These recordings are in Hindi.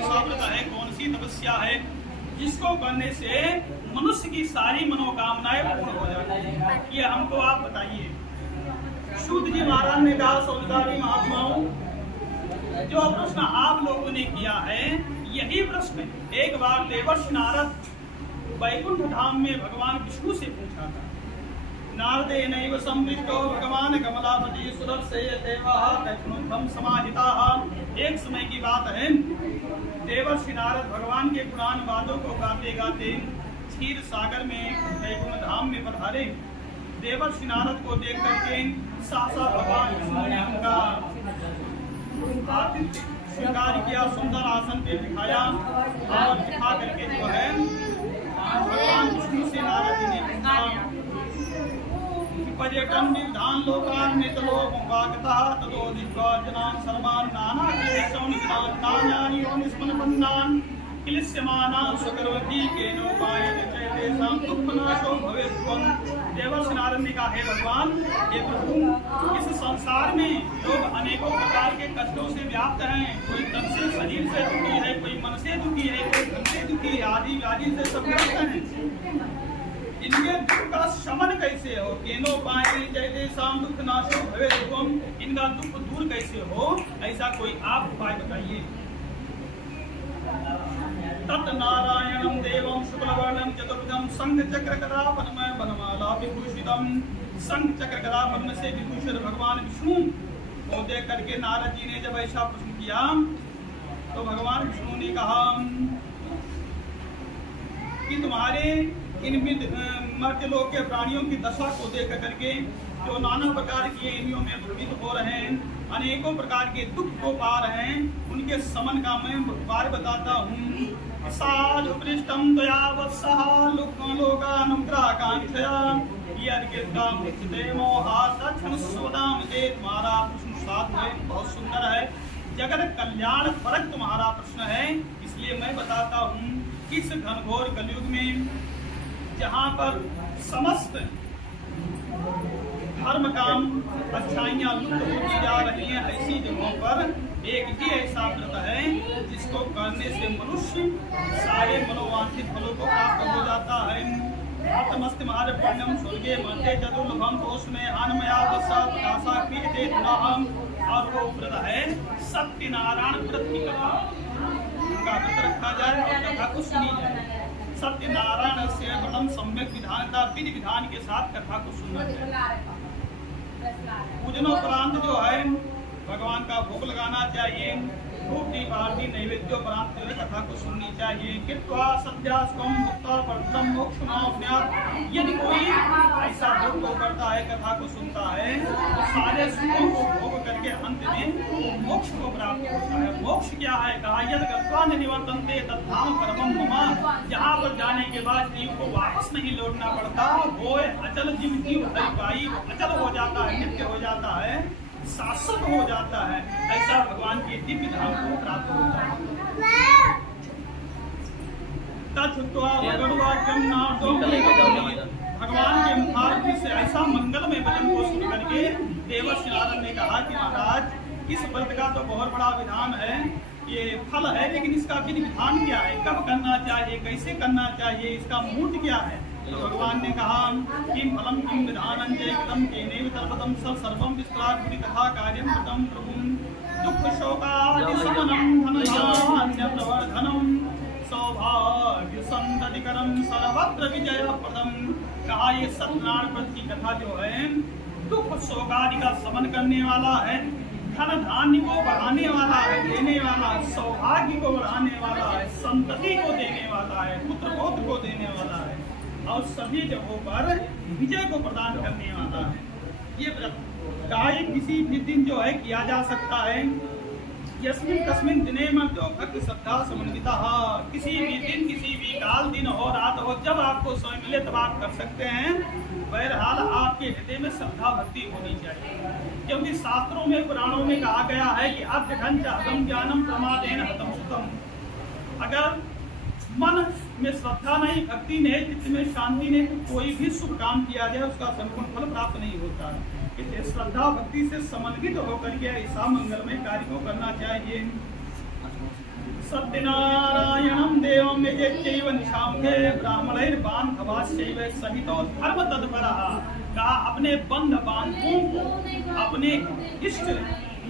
कौन सा व्रत है, कौन सी तपस्या है जिसको करने से मनुष्य की सारी मनोकामनाएं पूर्ण हो जाती है? ये हमको आप बताइए। सूत जी महाराज ने कहा, सौदारी महात्माओं, जो प्रश्न आप लोगों ने किया है यही प्रश्न एक बार देवर्षि नारद वैकुंठ धाम में भगवान विष्णु से पूछा था। नारदेनैव संपृष्टो भगवान कमलापति सुरस्य देवाः तैष्णुभं समाहिताः। एक समय की बात है, देवर्षि नारद भगवान के पुराण वादों को गाते गाते क्षीर सागर में वैकुंठ धाम में पधारे। देवर्षि नारद को देख करके सासा भगवान विष्णु ने उनका आतिथ्य स्वीकार किया, सुंदर आसन पे बिठाया और बिठा करके जो है भगवान विष्णु से नारद जी ने पूछा, पर्यटन विधान लोकान्वित लोकवागतः ततो दिग्गजानां सर्वान् नाना क्लेशों नानानि निष्पन्नान् क्लिश्यमानां सुकरोति केनोपायेन चैतेषां दुःखनाशो भवेत्त्वम्। देवर्षि नारद ने कहा, हे भगवान, हे प्रभु, इस संसार में लोग अनेकों प्रकार के कष्टों से व्याप्त हैं। कोई तन से शरीर से दुखी है, कोई मन से दुखी है, कोई धन से दुखी है, आदि आदि से सब ग्रस्त हैं। इनके दुख का शमन कैसे हो? केनोपायेन चैतेषां दुःखनाशो भवेत्त्वम्। इनका दुख दूर कैसे हो, ऐसा कोई आप उपाय बताइए। तत् नारायणं देवं शुक्लवर्णं चतुर्भुजं शंख चक्र गदा पद्म वनमाला विभूषितम्। शंख चक्र गदा पद्म से विभूषित भगवान विष्णु को देख करके नारद जी ने जब ऐसा प्रश्न किया तो भगवान विष्णु ने कहा कि तुम्हारे इन मर्त्यलोक के प्राणियों की दशा को देख करके जो नाना प्रकार की इंद्रियों में भ्रमित हो रहे हैं, अनेकों प्रकार के दुख को पा रहे हैं, उनके समन का मैं उपाय बताता हूँ। साधु पृष्ठम दया वत्सः लोकानुग्रहाकांक्षया तुम्हारा प्रश्न साध है, बहुत सुंदर है, जगत कल्याण परक तुम्हारा प्रश्न है। इसलिए मैं बताता हूँ, इस घनघोर कलयुग में जहाँ पर समस्त धर्म काम अच्छाइयाँ लुप्त होती जा रही हैं, ऐसी जगहों पर एक ही ऐसा व्रत है जिसको करने से मनुष्य सारे मनोवांछित फलों को प्राप्त हो जाता है। आत्मस्ति मारे पुण्यम स्वर्गे मध्य चतुर्लभम उसमें अन्मया वसा प्रकाशा क्रियते नाम। और वो व्रत है सत्यनारायण व्रत की कथा। उनका व्रत रखा जाए और कथा को सुनी जाए। सत्यनारायण से व्रतम सम्यक विधानता विधि विधान के साथ कथा को सुनना चाहिए। पूजनोपरांत जो है भगवान का भोग लगाना चाहिए। धूप दीप आरती नैवेद्योपरांत जो है कथा को सुननी चाहिए। कृत्वा सत्यास्कम मुक्ता परतम मोक्षमाप्नुयात्। यदि कोई ऐसा भोग को करता है, कथा को सुनता है, तो सारे सुखों को भोग करके अंत में मोक्ष को प्राप्त होता है। मोक्ष क्या है? कहा यद गत्वा न निवर्तन्ते तद्धाम परमं मम। जहाँ पर जाने के बाद जीव को वापस नहीं लौटना पड़ता, वो अचल जीव हरिपाई अचल हो जाता है, नित्य हो जाता है, शाश्वत हो जाता है। ऐसा भगवान के दिव्य धाम को प्राप्त होता है। भगवान के मुखारबिंद से ऐसा मंगलमय वचन को सुन करके देवर्षि नारद ने कहा कि महाराज, इस व्रत का तो बहुत बड़ा विधान है, ये फल है, लेकिन इसका विधि विधान क्या है? कब करना चाहिए, कैसे करना चाहिए, इसका मूर्त क्या है? तो भगवान ने कहा किम फलम किम विधानं जयकृतं केनैव तल्पतं सर्वं विस्तरात् गुरि कथा कार्यं कृतं प्रभुं दुःख शोकादि शमनं धनधान्यप्रवर्धनं सौभाग्य संततिकरं सर्वत्र विजयप्रदं। कहा ये सत्यनारायण व्रत की कथा जो है दुख शोकादि का शमन करने वाला है, धन धान्य को बढ़ाने वाला है, देने वाला है, सौभाग्य को बढ़ाने वाला है, संतति को देने वाला है, पुत्र पौत्र को देने वाला है और सभी जगहों पर विजय को प्रदान करने वाला है। ये व्रत गाय किसी भी दिन जो है किया जा सकता है। यस्मिन कस्मिन दिने में जो भक्ति श्रद्धा समन्विता, किसी भी दिन, किसी भी काल, दिन हो रात हो, जब आपको समय मिले तब आप कर सकते हैं। बहरहाल आपके हृदय में श्रद्धा भक्ति होनी चाहिए, क्योंकि शास्त्रों में पुराणों में कहा गया है कि अध्यघन अगम ज्ञानम प्रमादेन हतम सुतम। अगर मन में श्रद्धा नहीं, भक्ति नहीं, चित्त में शांति नहीं, तो कोई भी शुभ काम किया जाए उसका संपूर्ण फल प्राप्त नहीं होता है। इसलिए श्रद्धा भक्ति से समन्वित होकर के ऐसा मंगलमय कार्य को करना चाहिए। सत्यनारायणं देवं यजेत्यैव निशाम्ये ब्राह्मणैर्बान्धवाश्चैव सहितो धर्म तत्परः। कहा अपने बंध बांधवों को, अपने इष्ट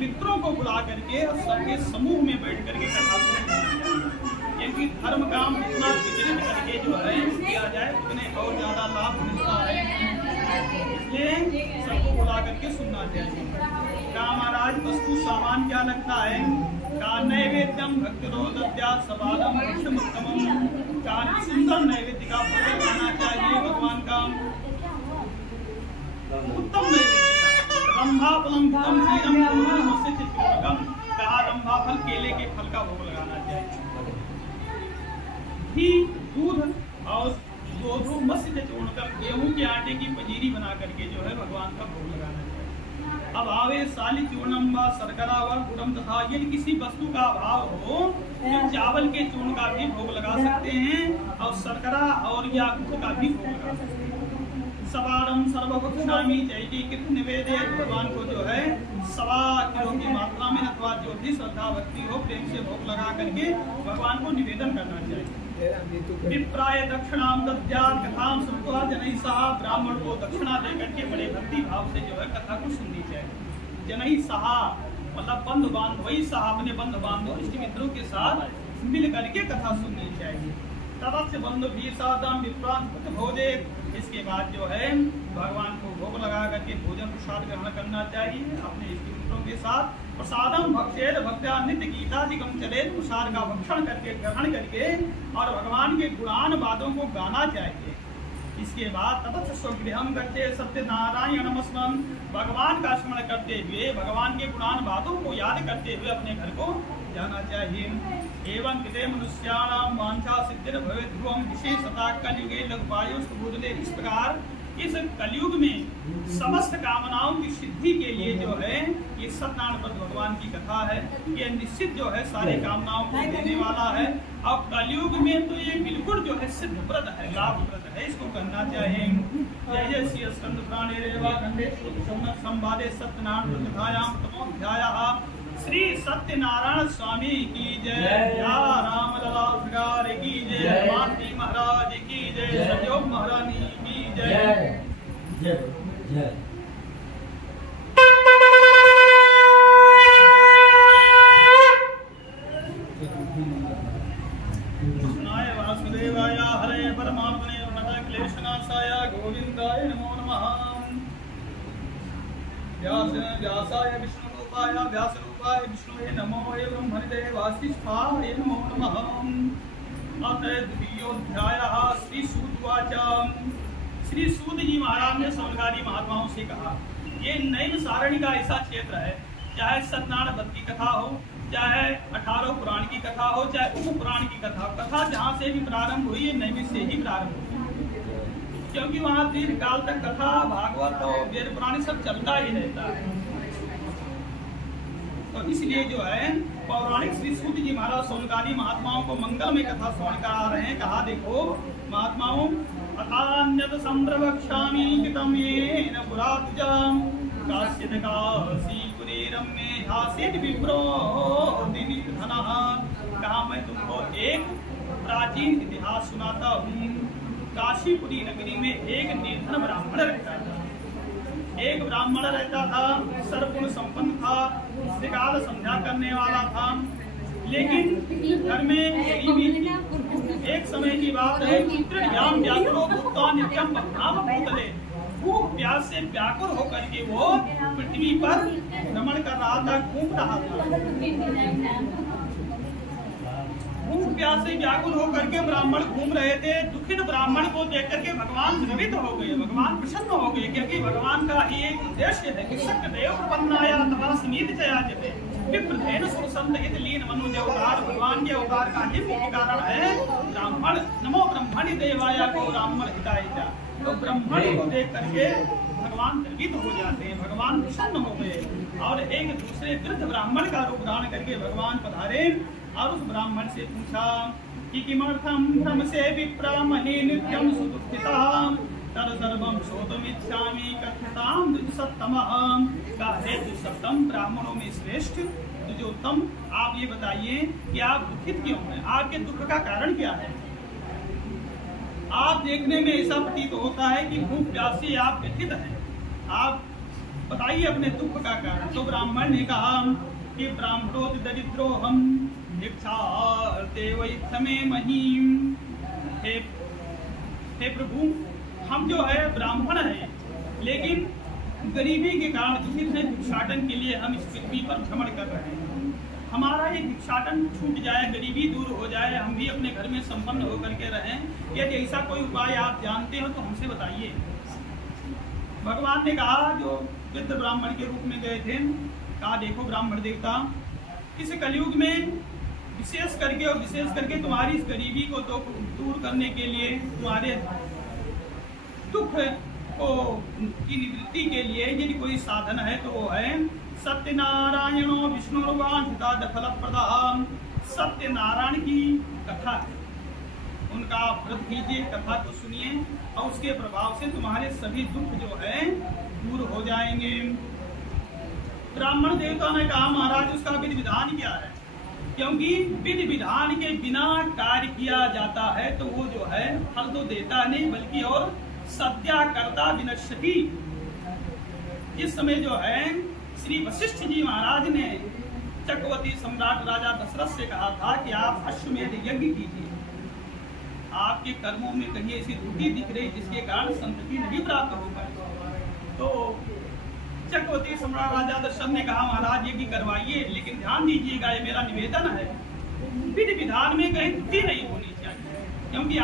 मित्रों को बुला करके और सबके समूह में बैठ करके कथा को, क्योंकि धर्म काम जितना विचलित करके जो है किया जाए उतने और ज्यादा लाभ मिलता है, इसलिए सबको बुला करके सुनना चाहिए। का महाराज वस्तु सामान क्या लगता है? का नैवेद्यम भक्तिरोदत्या सबादम उत्तमम। का सुंदर नैवेद्य का भोग लगाना चाहिए भगवान का, उत्तम नैवेद्य। रंभाफलम उत्तम श्रीरम पूर्णमस्य चित्तम। कहा रंभाफल केले के फल का भोग लगाना चाहिए। घी, दूध और गोधू मत्स्य चूर्ण गेहूं के आटे की पंजीरी बना करके जो है भगवान का भोग लगाना चाहिए। अब आवे साली चूर्णम व शर्करा व गुड़म तथा यदि किसी वस्तु का अभाव हो तो चावल के चूर्ण का भी भोग लगा सकते हैं और शर्करा और या गुड़ का भी भोग लगा सकते हैं। सवारम सर्वभक्षामि जैकी कृत निवेदे। भगवान को जो है 1.25 किलो की मात्रा में अथवा जो भी श्रद्धा भक्ति हो प्रेम से भोग लगा करके भगवान को निवेदन करना चाहिए। विप्राय दक्षिणाम दद्यात् कथाम श्रुत्वा जनैः सह। ब्राह्मण को दक्षिणा देकर के बड़े भक्ति भाव से जो है कथा को सुननी चाहिए। जनैः सह मतलब बंधु बांधव, वही सह अपने बंधु बांधव इष्ट मित्रों के साथ मिल करके कथा सुननी चाहिए। तदस्य बंधु भी सादम विप्रांत भोजे। इसके बाद जो है भगवान को भोग लगा करके भोजन प्रसाद ग्रहण करना चाहिए अपने इष्ट मित्रों के साथ। प्रसादम भक्षेद भक्त्या नित्य गीतादिकम चले। प्रसाद का भक्षण करके ग्रहण करके और भगवान के गुणान वादों को गाना चाहिए। इसके बाद ततः स्वगृहम करते सत्यनारायण स्मरण। भगवान का स्मरण करते हुए भगवान के गुणान वादों को याद करते हुए अपने घर को जाना चाहिए। एवं कृते मनुष्याणाम वांछा सिद्धिर भवेत् ध्रुवं विशेषतः कलियुगे लघुपायुष्बोधले। इस प्रकार इस कलयुग में समस्त कामनाओं की सिद्धि के लिए जो है ये सत्यनारायण व्रत भगवान की कथा है। ये निश्चित जो है सारी कामनाओं को देने वाला है और कलयुग में तो ये बिल्कुल जो है सिद्ध व्रत है, लाभ व्रत है, इसको करना चाहिए। जय जय श्री स्कंद पुराणे रेवा खंडे संवादे सत्यनारायण व्रत कथायां प्रथमोऽध्यायः। श्री सत्यनारायण स्वामी की जय। या रामलला सरकार की जय। माती महाराज की जय। संयोग महारानी की जय। जय जय। कृष्णाय वासुदेवाय हरे परमात्मने नमः क्लेशनाशाय गोविंदाय नमो नमः। व्यासाय विष्णुरूपाय व्यासरूपाय विष्णुवे नमो। ब्रह्मनिधे वासिष्ठाय नमो नमः। अथ द्वितीयोऽध्यायः। श्री सूत उवाच। श्री सूत जी महाराज ने सौनकादि महात्माओं से कहा, ये नैव सारणी का ऐसा क्षेत्र है, चाहे सत्यनारायण व्रत की कथा हो, चाहे 18 पुराण की कथा हो, चाहे उप पुराण की कथा हो, कथा जहाँ से भी प्रारंभ हुई है नैमिष से ही प्रारंभ हुई, क्योंकि वहाँ दीर्घ काल तक कथा भागवत और वेद पुराण सब चलता ही रहता है। तो इसलिए जो है पौराणिक श्री सूत जी महाराज सौनकादि महात्माओं को मंगलमय कथा श्रवण करा रहे हैं। कहा देखो महात्माओं, अथान्यत संप्रवक्ष्यामि कृतं येन पुरा तुजां काश्चित् काशीपुरी रम्ये हासीत् विप्रो दिनिधनः। कहा मैं तुमको एक प्राचीन इतिहास सुनाता हूँ। काशीपुरी नगरी में एक निर्धन ब्राह्मण रहता था। एक ब्राह्मण रहता था, सर्वगुण संपन्न था, त्रिकाल संध्या करने वाला था, लेकिन घर में गरीबी थी। एक समय की बात है, तृणयाम व्याकुलो भूत्वा नित्यं बभ्राम भूतले। भूख प्यास से व्याकुल होकर के वो पृथ्वी पर भ्रमण कर रहा था, घूम रहा था। भूख प्यास से व्याकुल होकर के ब्राह्मण घूम रहे थे। दुखित ब्राह्मण को देख करके भगवान द्रवित हो गए, भगवान प्रसन्न हो गए, क्योंकि भगवान का ही एक उद्देश्य है कि सत्यदेव प्रपन्नाया तथा समीत जयाजते विप्रधेन सुरसंत हित लीन मनुज अवतार। भगवान के अवतार का ही मुख्य कारण है ब्राह्मण। नमो ब्रह्मणि देवाय को ब्राह्मण हिताय च। तो ब्राह्मण को देख करके भगवान द्रवित हो जाते हैं, भगवान प्रसन्न हो गए और एक दूसरे वृद्ध ब्राह्मण का रूप धारण करके भगवान पधारे और उस ब्राह्मण से पूछा कि किमर्थम भ्रमसे विप्रामहि नित्यं सुदुःखितः तत्सर्वं श्रोतुमिच्छामि कथ्यतां द्विजसत्तमः। का हे द्विजसत्तम ब्राह्मणों में श्रेष्ठ द्विजोत्तम, आप ये बताइए कि आप दुखित क्यों हैं, आपके दुख का कारण क्या है। आप देखने में ऐसा प्रतीत होता है कि भूख प्यास से आप व्यथित हैं, आप बताइए अपने दुख का कारण। तो ब्राह्मण ने कहा कि ब्राह्मणो दरिद्रो हम भिक्षार्थे वै क्षमे महीम। हे प्रभु, हम जो है ब्राह्मण है, लेकिन गरीबी के कारण दुखित है, भिक्षाटन के लिए हम इस पृथ्वी पर भ्रमण कर रहे हैं। हमारा ये भिक्षाटन छूट जाए, गरीबी दूर हो जाए, हम भी अपने घर में संपन्न होकर के रहें। यदि ऐसा कोई उपाय आप जानते हो तो हमसे बताइए। भगवान ने कहा, जो वृद्ध ब्राह्मण के रूप में गए थे, कहा देखो ब्राह्मण देवता, इस कलयुग में विशेष करके तुम्हारी इस गरीबी को तो दूर करने के लिए, तुम्हारे दुख को की निवृत्ति के लिए यदि कोई साधन है तो वो है सत्यनारायणो विष्णुर्वांछितार्थ फलप्रदाम। सत्यनारायण की कथा है, उनका व्रत कीजिए, कथा को सुनिए और उसके प्रभाव से तुम्हारे सभी दुख जो है दूर हो जाएंगे। ब्राह्मण देवता ने कहा, महाराज उसका विधि विधान क्या है, क्योंकि विधि विधान के बिना कार्य किया जाता है तो वो जो है फल तो देता नहीं, बल्कि और सत्या करता विनश्यति। इस समय जो है श्री वशिष्ठ जी महाराज ने चक्रवर्ती सम्राट राजा दशरथ से कहा था कि आप अश्वमेध यज्ञ कीजिए। आपके कर्मों में कहीं ऐसी त्रुटि दिख रही जिसके कारण संतति नहीं प्राप्त हो पाई। तो चक्रवर्ती सम्राट राजा दशरथ ने कहा, महाराज यज्ञ करवाइए, लेकिन ध्यान दीजिएगा, ये मेरा निवेदन है, विधि विधान में कहीं त्रुटि नहीं होनी चाहिए, क्योंकि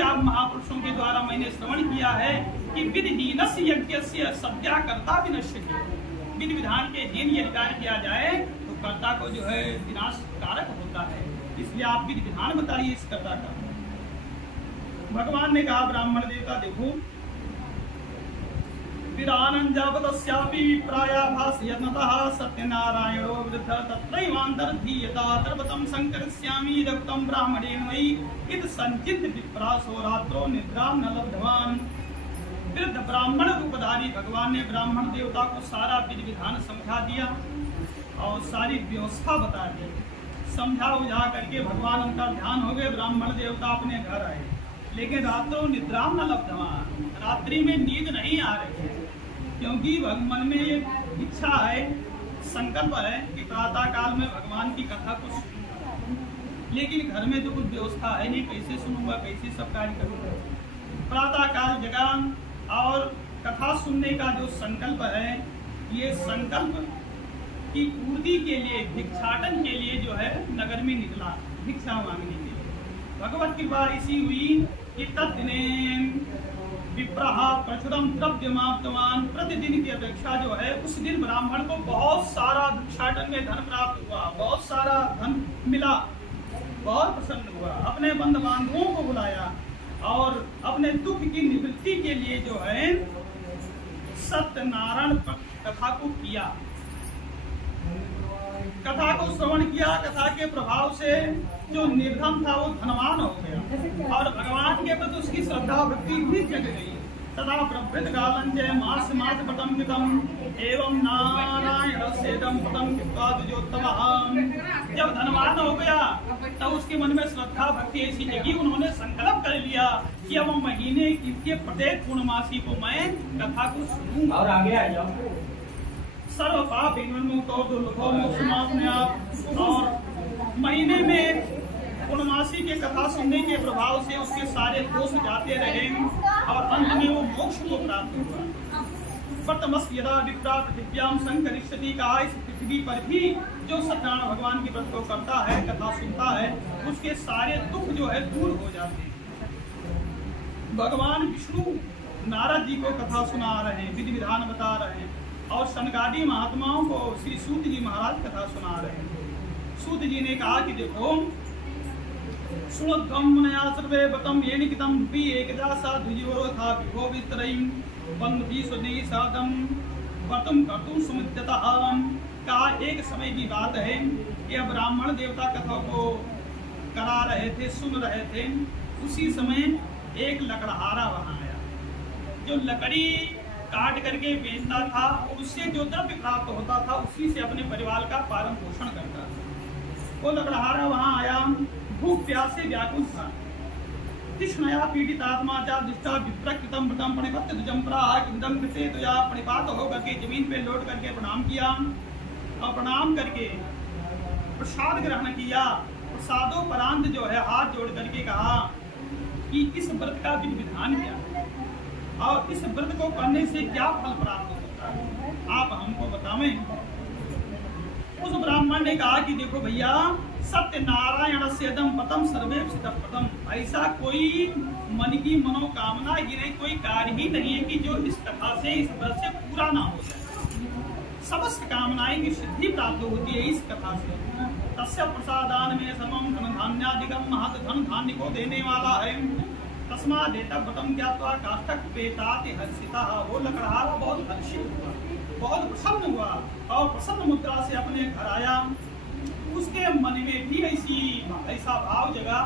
आप महापुरुषों के द्वारा मैंने श्रवण किया है कि विधिहीनस्य यज्ञस्य सत्याकर्ता विनश्यति। विधि विधान के हीन यदि कार्य किया जाए तो कर्ता को जो है विनाश कारक होता है, इसलिए आप विधि विधान बताइए इस कर्ता का। भगवान ने कहा, ब्राह्मण देवता देखो, विरानंजावतस्यापि विप्रायाभासयन्नतः सत्यनारायणो वृद्ध तत्रैवान्तर्धीयता सर्वतं संकरिष्यामि रक्तं ब्राह्मणेन वै इति संचित्य विप्रासो रात्रो निद्रां न लब्धवान्। वृद्ध ब्राह्मण रूपधारी भगवान ने ब्राह्मण देवता को सारा विधि विधान समझा दिया और सारी व्यवस्था बता दी। समझा बुझा करके भगवान उनका ध्यान हो गए, ब्राह्मण देवता अपने घर आए, लेकिन रात्रों निद्रां न लब्धवान्, रात्रि में नींद नहीं आ रही है, क्योंकि मन में ये इच्छा है, संकल्प है कि प्रातः काल में भगवान की कथा को सुनूंगा, लेकिन घर में तो कुछ व्यवस्था है नहीं, कैसे सुनूंगा, कैसे सब कार्य करूंगा। प्रातः काल जगा और कथा सुनने का जो संकल्प है, ये संकल्प की पूर्ति के लिए, भिक्षाटन के लिए जो है नगर में निकला भिक्षा मांगने के लिए। भगवत कृपा ऐसी हुई कि तद्दिने विप्रः प्रचुरम द्रव्यमाप्तवान। प्रतिदिन की अपेक्षा जो है उस दिन ब्राह्मण को बहुत सारा भिक्षाटन में धन प्राप्त हुआ, बहुत सारा धन मिला, बहुत प्रसन्न हुआ, अपने बंधु बांधवों को बुलाया और अपने दुख की निवृत्ति के लिए जो है सत्यनारायण कथा को किया, कथा को श्रवण किया। कथा के प्रभाव से जो निर्धन था वो धनवान हो गया और भगवान के प्रति उसकी श्रद्धा भक्ति भी जग गई। तथा प्रवृत कालं जय मास मास पटम कृतम एवं नारायण सेदम पटम कृत्वा द्विजोत्तमः। जब धनवान हो गया तब उसके मन में श्रद्धा भक्ति ऐसी जगी, उन्होंने संकल्प कर लिया कि अब महीने के प्रत्येक पूर्णमासी को मैं कथा को सुनूंगा। और आगे आ जाओ। सर्व पाप विमुक्तो दुर्लभो मोक्षमाप्नुयात्। और महीने में पूर्णमासी के कथा सुनने के प्रभाव से उसके सारे दोष जाते रहे और अंत में वो मोक्ष को प्राप्त हुआ। वर्तमस यदा विप्रा पृथिव्याम संकरिष्यति, कहा इस पृथ्वी पर भी जो सत्यनारायण भगवान की व्रत को करता है, कथा सुनता है, उसके सारे दुख जो है दूर हो जाते हैं। भगवान विष्णु नारद जी को कथा सुना रहे हैं, विधि विधान बता रहे हैं और सनकादि महात्माओं को श्री सूत जी महाराज कथा सुना रहे हैं। सूत जी ने कहा कि देखो, सुनोद्गम मुनया सर्वे बतम येनिकितम द्वि एकदा सा द्विजोरो था विभो वित्रयिम बंधुभी स्वदि साधम वर्तम कर्तुम सुमित्यतः। का एक समय की बात है कि ब्राह्मण देवता कथा को करा रहे थे, सुन रहे थे, उसी समय एक लकड़हारा वहां आया। जो लकड़ी काट करके बेचता था और उससे जो द्रव्य प्राप्त होता था उसी से अपने परिवार का पालन पोषण करता था। वो लकड़हारा वहां आया, भूख प्यास से व्याकुल था। कृष्णया पीड़ित आत्मा जा दृष्टा विप्रकृतम व्रतम प्रणिपत्य दुजंपरा किंदम कृते तो या प्रणिपात होकर के जमीन पे लौट करके प्रणाम किया और प्रणाम करके प्रसाद ग्रहण किया। प्रसादोपरांत जो है हाथ जोड़ करके कहा कि इस व्रत का विधि विधान क्या है और इस व्रत को करने से क्या फल प्राप्त होता है, आप हमको बतावें। उस ब्राह्मण ने कहा कि देखो भैया, सत्य नारायण से दम पतम सर्वे पतम, ऐसा कोई मन की मनोकामना ही नहीं, कोई कार्य ही नहीं है कि जो इस कथा से, इस व्रत से पूरा ना हो जाए। समस्त कामनाएं की सिद्धि प्राप्त होती है इस कथा से। तस्य प्रसादान में सर्वम धन धान्यादिकम, महत धन धान्य को देने वाला है। तस्मात् एतद्व्रतं ज्ञात्वा काष्ठक पेताति हर्षिता, वो लकड़हारा बहुत हर्षित हुआ, बहुत प्रसन्न हुआ और प्रसन्न मुद्रा से अपने घर आया। उसके मन में भी ऐसा भाव जगा,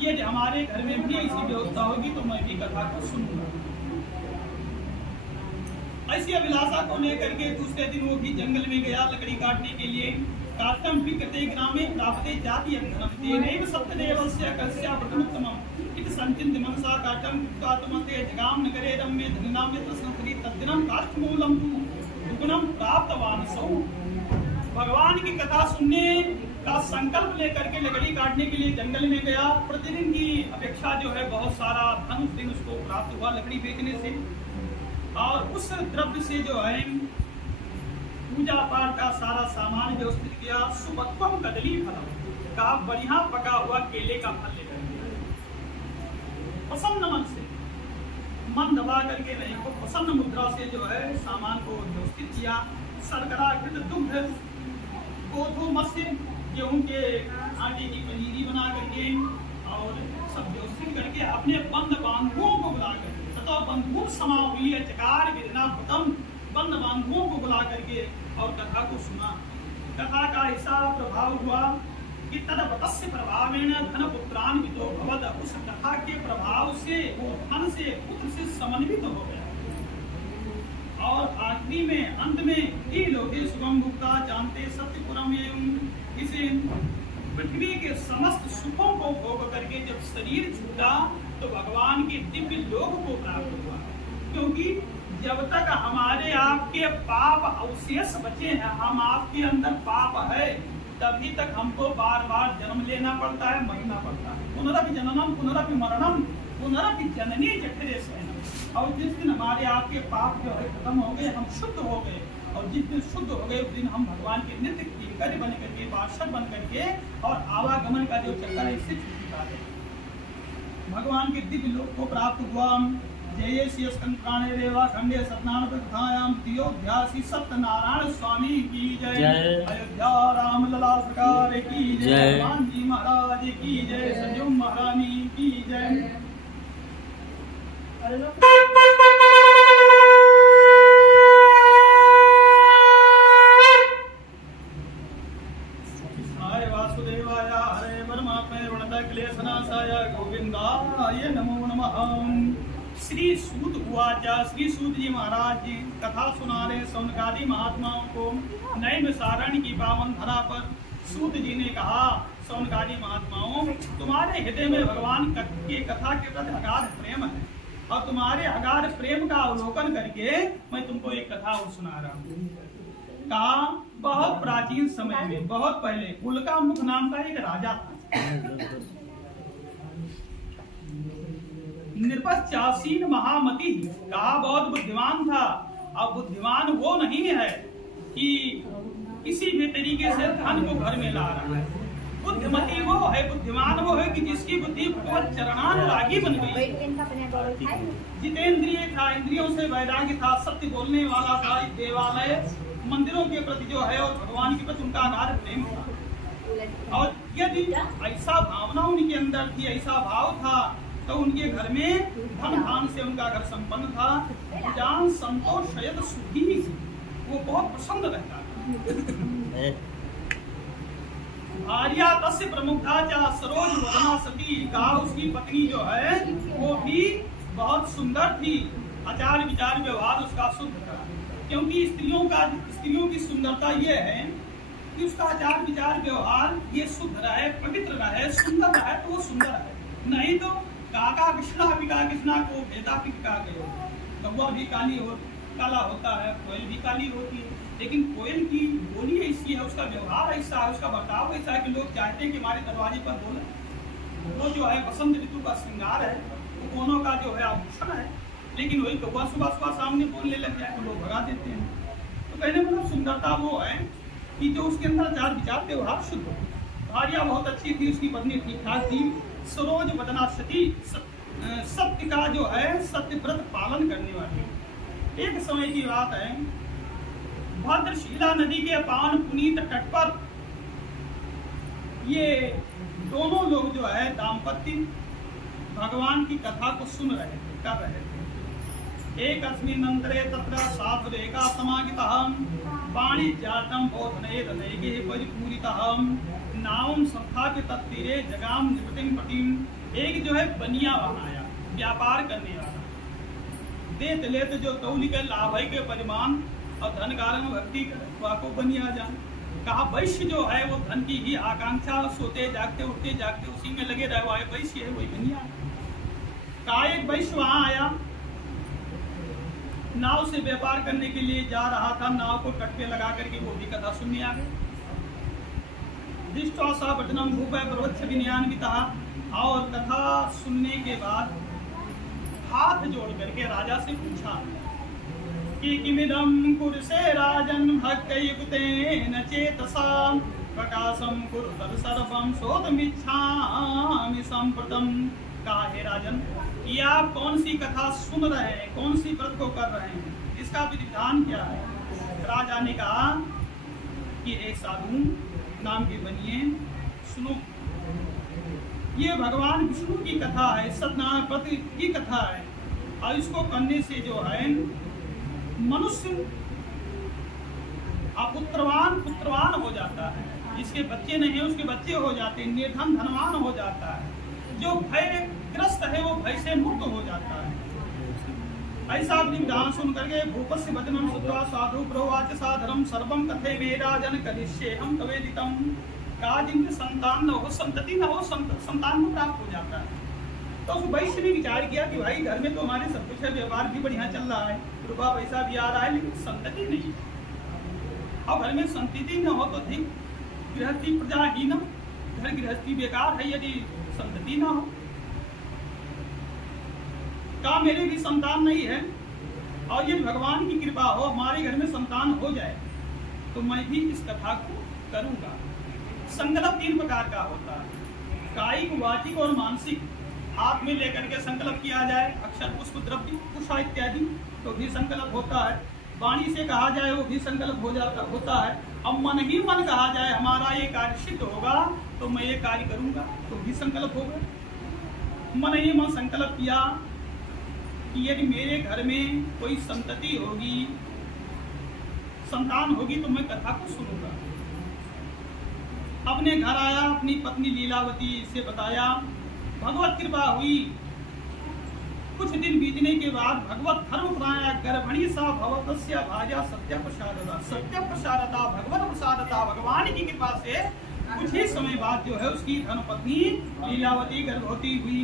ये हमारे घर में भी ऐसी व्यवस्था होगी तो मैं भी कथा को सुनूंगा। ऐसी अभिलाषा को लेकर के दूसरे दिन वो भी जंगल में गया लकड़ी काटने के लिए। काष्ठं विकृते ग्रामे प्राप्ते जाति अंधनम तेनैव सत्यदेवस्य कस्य व्रतमुत्तमम् इति संचिन्त्य मनसा काष्ठं कृत्वा तुमते जगाम नगरे रम्ये धनिनाम यत्र संहरि तद्दिनं काष्ठमूलं तु दुगुणं प्राप्तवान् सौ। भगवान की कथा सुनने का संकल्प लेकर के लकड़ी काटने के लिए जंगल में गया। प्रतिदिन की अपेक्षा जो है बहुत सारा धन उस दिन उसको प्राप्त हुआ लकड़ी बेचने से, और उस द्रव्य से जो है पूजा पाठ का सारा सामान व्यवस्थित किया। सुबत्वम कदली फलम का बढ़िया पका हुआ केले का फल लेकर प्रसन्न मन से, मन दबा करके नहीं को प्रसन्न मुद्रा से जो है सामान को व्यवस्थित किया। शर्करा घृत दुग्ध गोधू मत्स्य गेहूं के आटे की पनीरी बना करके और सब व्यवस्थित करके अपने बंद बांधुओं को बुला करके तथा बंधुओं समा हुई चकार विधना भूतम, बंद बांधुओं को बुला करके और कथा को सुना। कथा का ऐसा प्रभाव हुआ कि तदवतस्य प्रभावेण धन पुत्रान्वितो भवद, उस कथा के प्रभाव से वो धन से पुत्र से समन्वित हो गया। और आखिरी में अंत में ही लोके सुगम भुक्ता जानते सत्यपुरम एवं, इसे पृथ्वी के समस्त सुखों को भोग करके जब शरीर छूटा तो भगवान के दिव्य लोक को प्राप्त हुआ। क्योंकि जब तक हमारे आपके पाप अवशेष बचे हैं, हम आपके अंदर पाप है, तभी तक हमको बार बार जन्म लेना पड़ता है, मरना पड़ता है। पुनरपि जननम पुनरपि मरणम पुनरपि जननी जठरे शयनम। और जिस दिन हमारे आपके पाप जो है खत्म हो गए, हम शुद्ध हो गए, और जिस दिन शुद्ध हो गए उस दिन हम भगवान के नित्य किंकर बन करके, पार्षद बन करके और आवागमन का जो चक्कर है इससे छुटकारा है। भगवान के दिव्य लोक को प्राप्त हुआ। जय श्री स्कंद प्राणे रेवा खंडे सतनाम प्रथायाम अयोध्यासी सत्यनारायण स्वामी की जय। अयोध्या राम लला सरकार की जय। हनुमान जी महाराज की जय। संजू महारानी की जय। हरे वासुदेवाय हरे परमात्मे क्लेशनाशाय गोविंदाय नमो नमः। श्री सूत उवाच, श्री सूत जी महाराज जी कथा सुना रहे सौनकादि महात्माओं को। नैन सारण की पावन धरा पर सूत जी ने कहा, सौनकादि महात्माओं, तुम्हारे हृदय में भगवान के कथा के प्रति अगाध प्रेम है, और तुम्हारे अगाध प्रेम का अवलोकन करके मैं तुमको एक कथा और सुना रहा हूँ। कहा, बहुत प्राचीन समय में, बहुत पहले उल्का मुख नाम का एक राजा था। निर्पश्चासीन महामति, कहा बहुत बुद्धिमान था। अब बुद्धिमान वो नहीं है कि किसी भी तरीके से धन को घर में ला रहा है। बुद्धिमती वो है, बुद्धिमान वो है कि जिसकी बुद्धि भगवत चरणानुरागी बन गई। जितेंद्रिय था, इंद्रियों से वैराग्य था, सत्य बोलने वाला था, देवालय मंदिरों के प्रति जो है और भगवान के प्रति उनका अगाध प्रेम था। और यदि ऐसा भावना उनके अंदर थी, ऐसा भाव था, तो उनके घर में धन धान से उनका घर संपन्न था। जान संतोष शयद सुखी, वो बहुत प्रसन्न रहता था। भार्या तस्य प्रमुखा चा सरोज वदना सती, कहा उसकी पत्नी जो है वो भी बहुत सुंदर थी, आचार विचार व्यवहार उसका शुद्ध रहा, क्योंकि स्त्रियों की सुंदरता ये है कि उसका आचार विचार व्यवहार ये शुद्ध रहे, पवित्र रहे, सुंदर रहे तो वो सुंदर है। नहीं तो काका कृष्णा विका कृष्णा को भेदा पिका गए, कौवा भी काला होता है, कोयल भी काली होती है, लेकिन कोयल की बोली ऐसी है, उसका व्यवहार ऐसा है, उसका बर्ताव ऐसा है कि लोग चाहते हैं कि हमारे दरवाजे पर बोले। वो जो है बसंत ऋतु का श्रृंगार है, वो कोनों का जो है आभूषण है, लेकिन वही कौवा सुबह सामने बोलने लग जाए तो लोग भगा देते हैं। तो कहने मतलब सुंदरता वो है कि जो उसके अंदर आचार विचार व्यवहार शुद्ध हो। भार्या बहुत अच्छी थी, उसकी पत्नी ठीक ठाक थी, सरोज बदना सती, सत्य का जो है सत्यव्रत पालन करने वाली। एक समय की बात है, भद्रशिला नदी के पावन पुनीत तट पर ये दोनों लोग जो है दाम्पत्य भगवान की कथा को सुन रहे थे, कर रहे थे। एक अस्मिन् अंतरे तत्र साधुरेका समागितः वाणिज्यार्थं बोधनेन नैके परिपूरितः नावं संस्थाप्य तत्तीरे जगाम निपतिं पतिं। एक जो है बनिया वहां आया, व्यापार करने वाला, देत लेत जो तौली के लाभ है के परिमाण और धन कारण भक्ति को बनिया जान। कहा वैश्य जो है वो धन की ही आकांक्षा, सोते जागते उठते जागते उसी में लगे रहे, वो वैश्य है, वही बनिया। कहा एक वैश्य वहां आया, नाव से व्यापार करने के लिए जा रहा था, नाव को तट पे लगा करके वो भी कथा सुनने आ गए। दृष्टवा सा वचनम भूपै प्रवच्छ विनयान्वितः, और कथा सुनने के बाद हाथ जोड़ करके राजा से पूछा कि किमिदं कुरुषे राजन् भक्तयुक्तेन चेतसा प्रकाशं कुरु सर्वं सोतमिच्छामि सम्प्रतं। कहा हे राजन, ये आप कौन सी कथा सुन रहे हैं, कौन सी व्रत को कर रहे हैं, इसका विधान क्या है? राजा ने कहा कि एक साधु नाम के बनिए, सुनो, ये भगवान विष्णु की कथा है, सत्यनारायण पति की कथा है, और इसको करने से जो है मनुष्य पुत्रवान हो जाता है, जिसके बच्चे नहीं है उसके बच्चे हो जाते हैं, निर्धन धनवान हो जाता है, जो भयग्रस्त है वो भय से मुक्त हो जाता है। ऐसा विधान सुन करके भूपस्य वचनं श्रुत्वा साधु प्रोवाच साधरम सर्वं कथे मे राजन करिष्येऽहं तवेदितम्। कहा जिनके संतान न हो, संतति न हो, संतान को प्राप्त हो जाता है। तो उस वैश्य ने विचार किया कि भाई घर में तो हमारे सब कुछ है, व्यवहार भी बढ़िया चल रहा है, रुपया पैसा भी आ रहा है, लेकिन संतति नहीं है। अब घर में संतति न हो तो ठीक, गृहस्थी प्रजाहीन, घर गृहस्थी बेकार है यदि संतति ना हो। कहा मेरे भी संतान नहीं है, और यदि भगवान की कृपा हो हमारे घर में संतान हो जाए तो मैं भी इस कथा को करूंगा। संकल्प 3 प्रकार का होता है, कायिक, वाचिक और मानसिक। हाथ में लेकर के संकल्प किया जाए, अक्षर पुष्प द्रव्य कुशा इत्यादि, तो भी संकल्प होता है। वाणी से कहा जाए वो भी संकल्प होता है। अब मन ही मन कहा जाए हमारा ये कार्य सिद्ध होगा तो मैं ये कार्य करूंगा, तो भी संकल्प होगा। मन ही मन संकल्प किया कि यदि मेरे घर में कोई संतति होगी, संतान होगी, तो मैं कथा को सुनूंगा। अपने घर आया, अपनी पत्नी लीलावती से बताया, भगवत कृपा हुई। कुछ दिन बीतने के बाद भगवत धर्म प्राया गर्भणी सा भगवतस्य भार्या सत्य प्रसादता भगवत प्रसादता। भगवान की कृपा से कुछ ही समय बाद जो है उसकी धर्मपत्नी लीलावती गर्भवती हुई,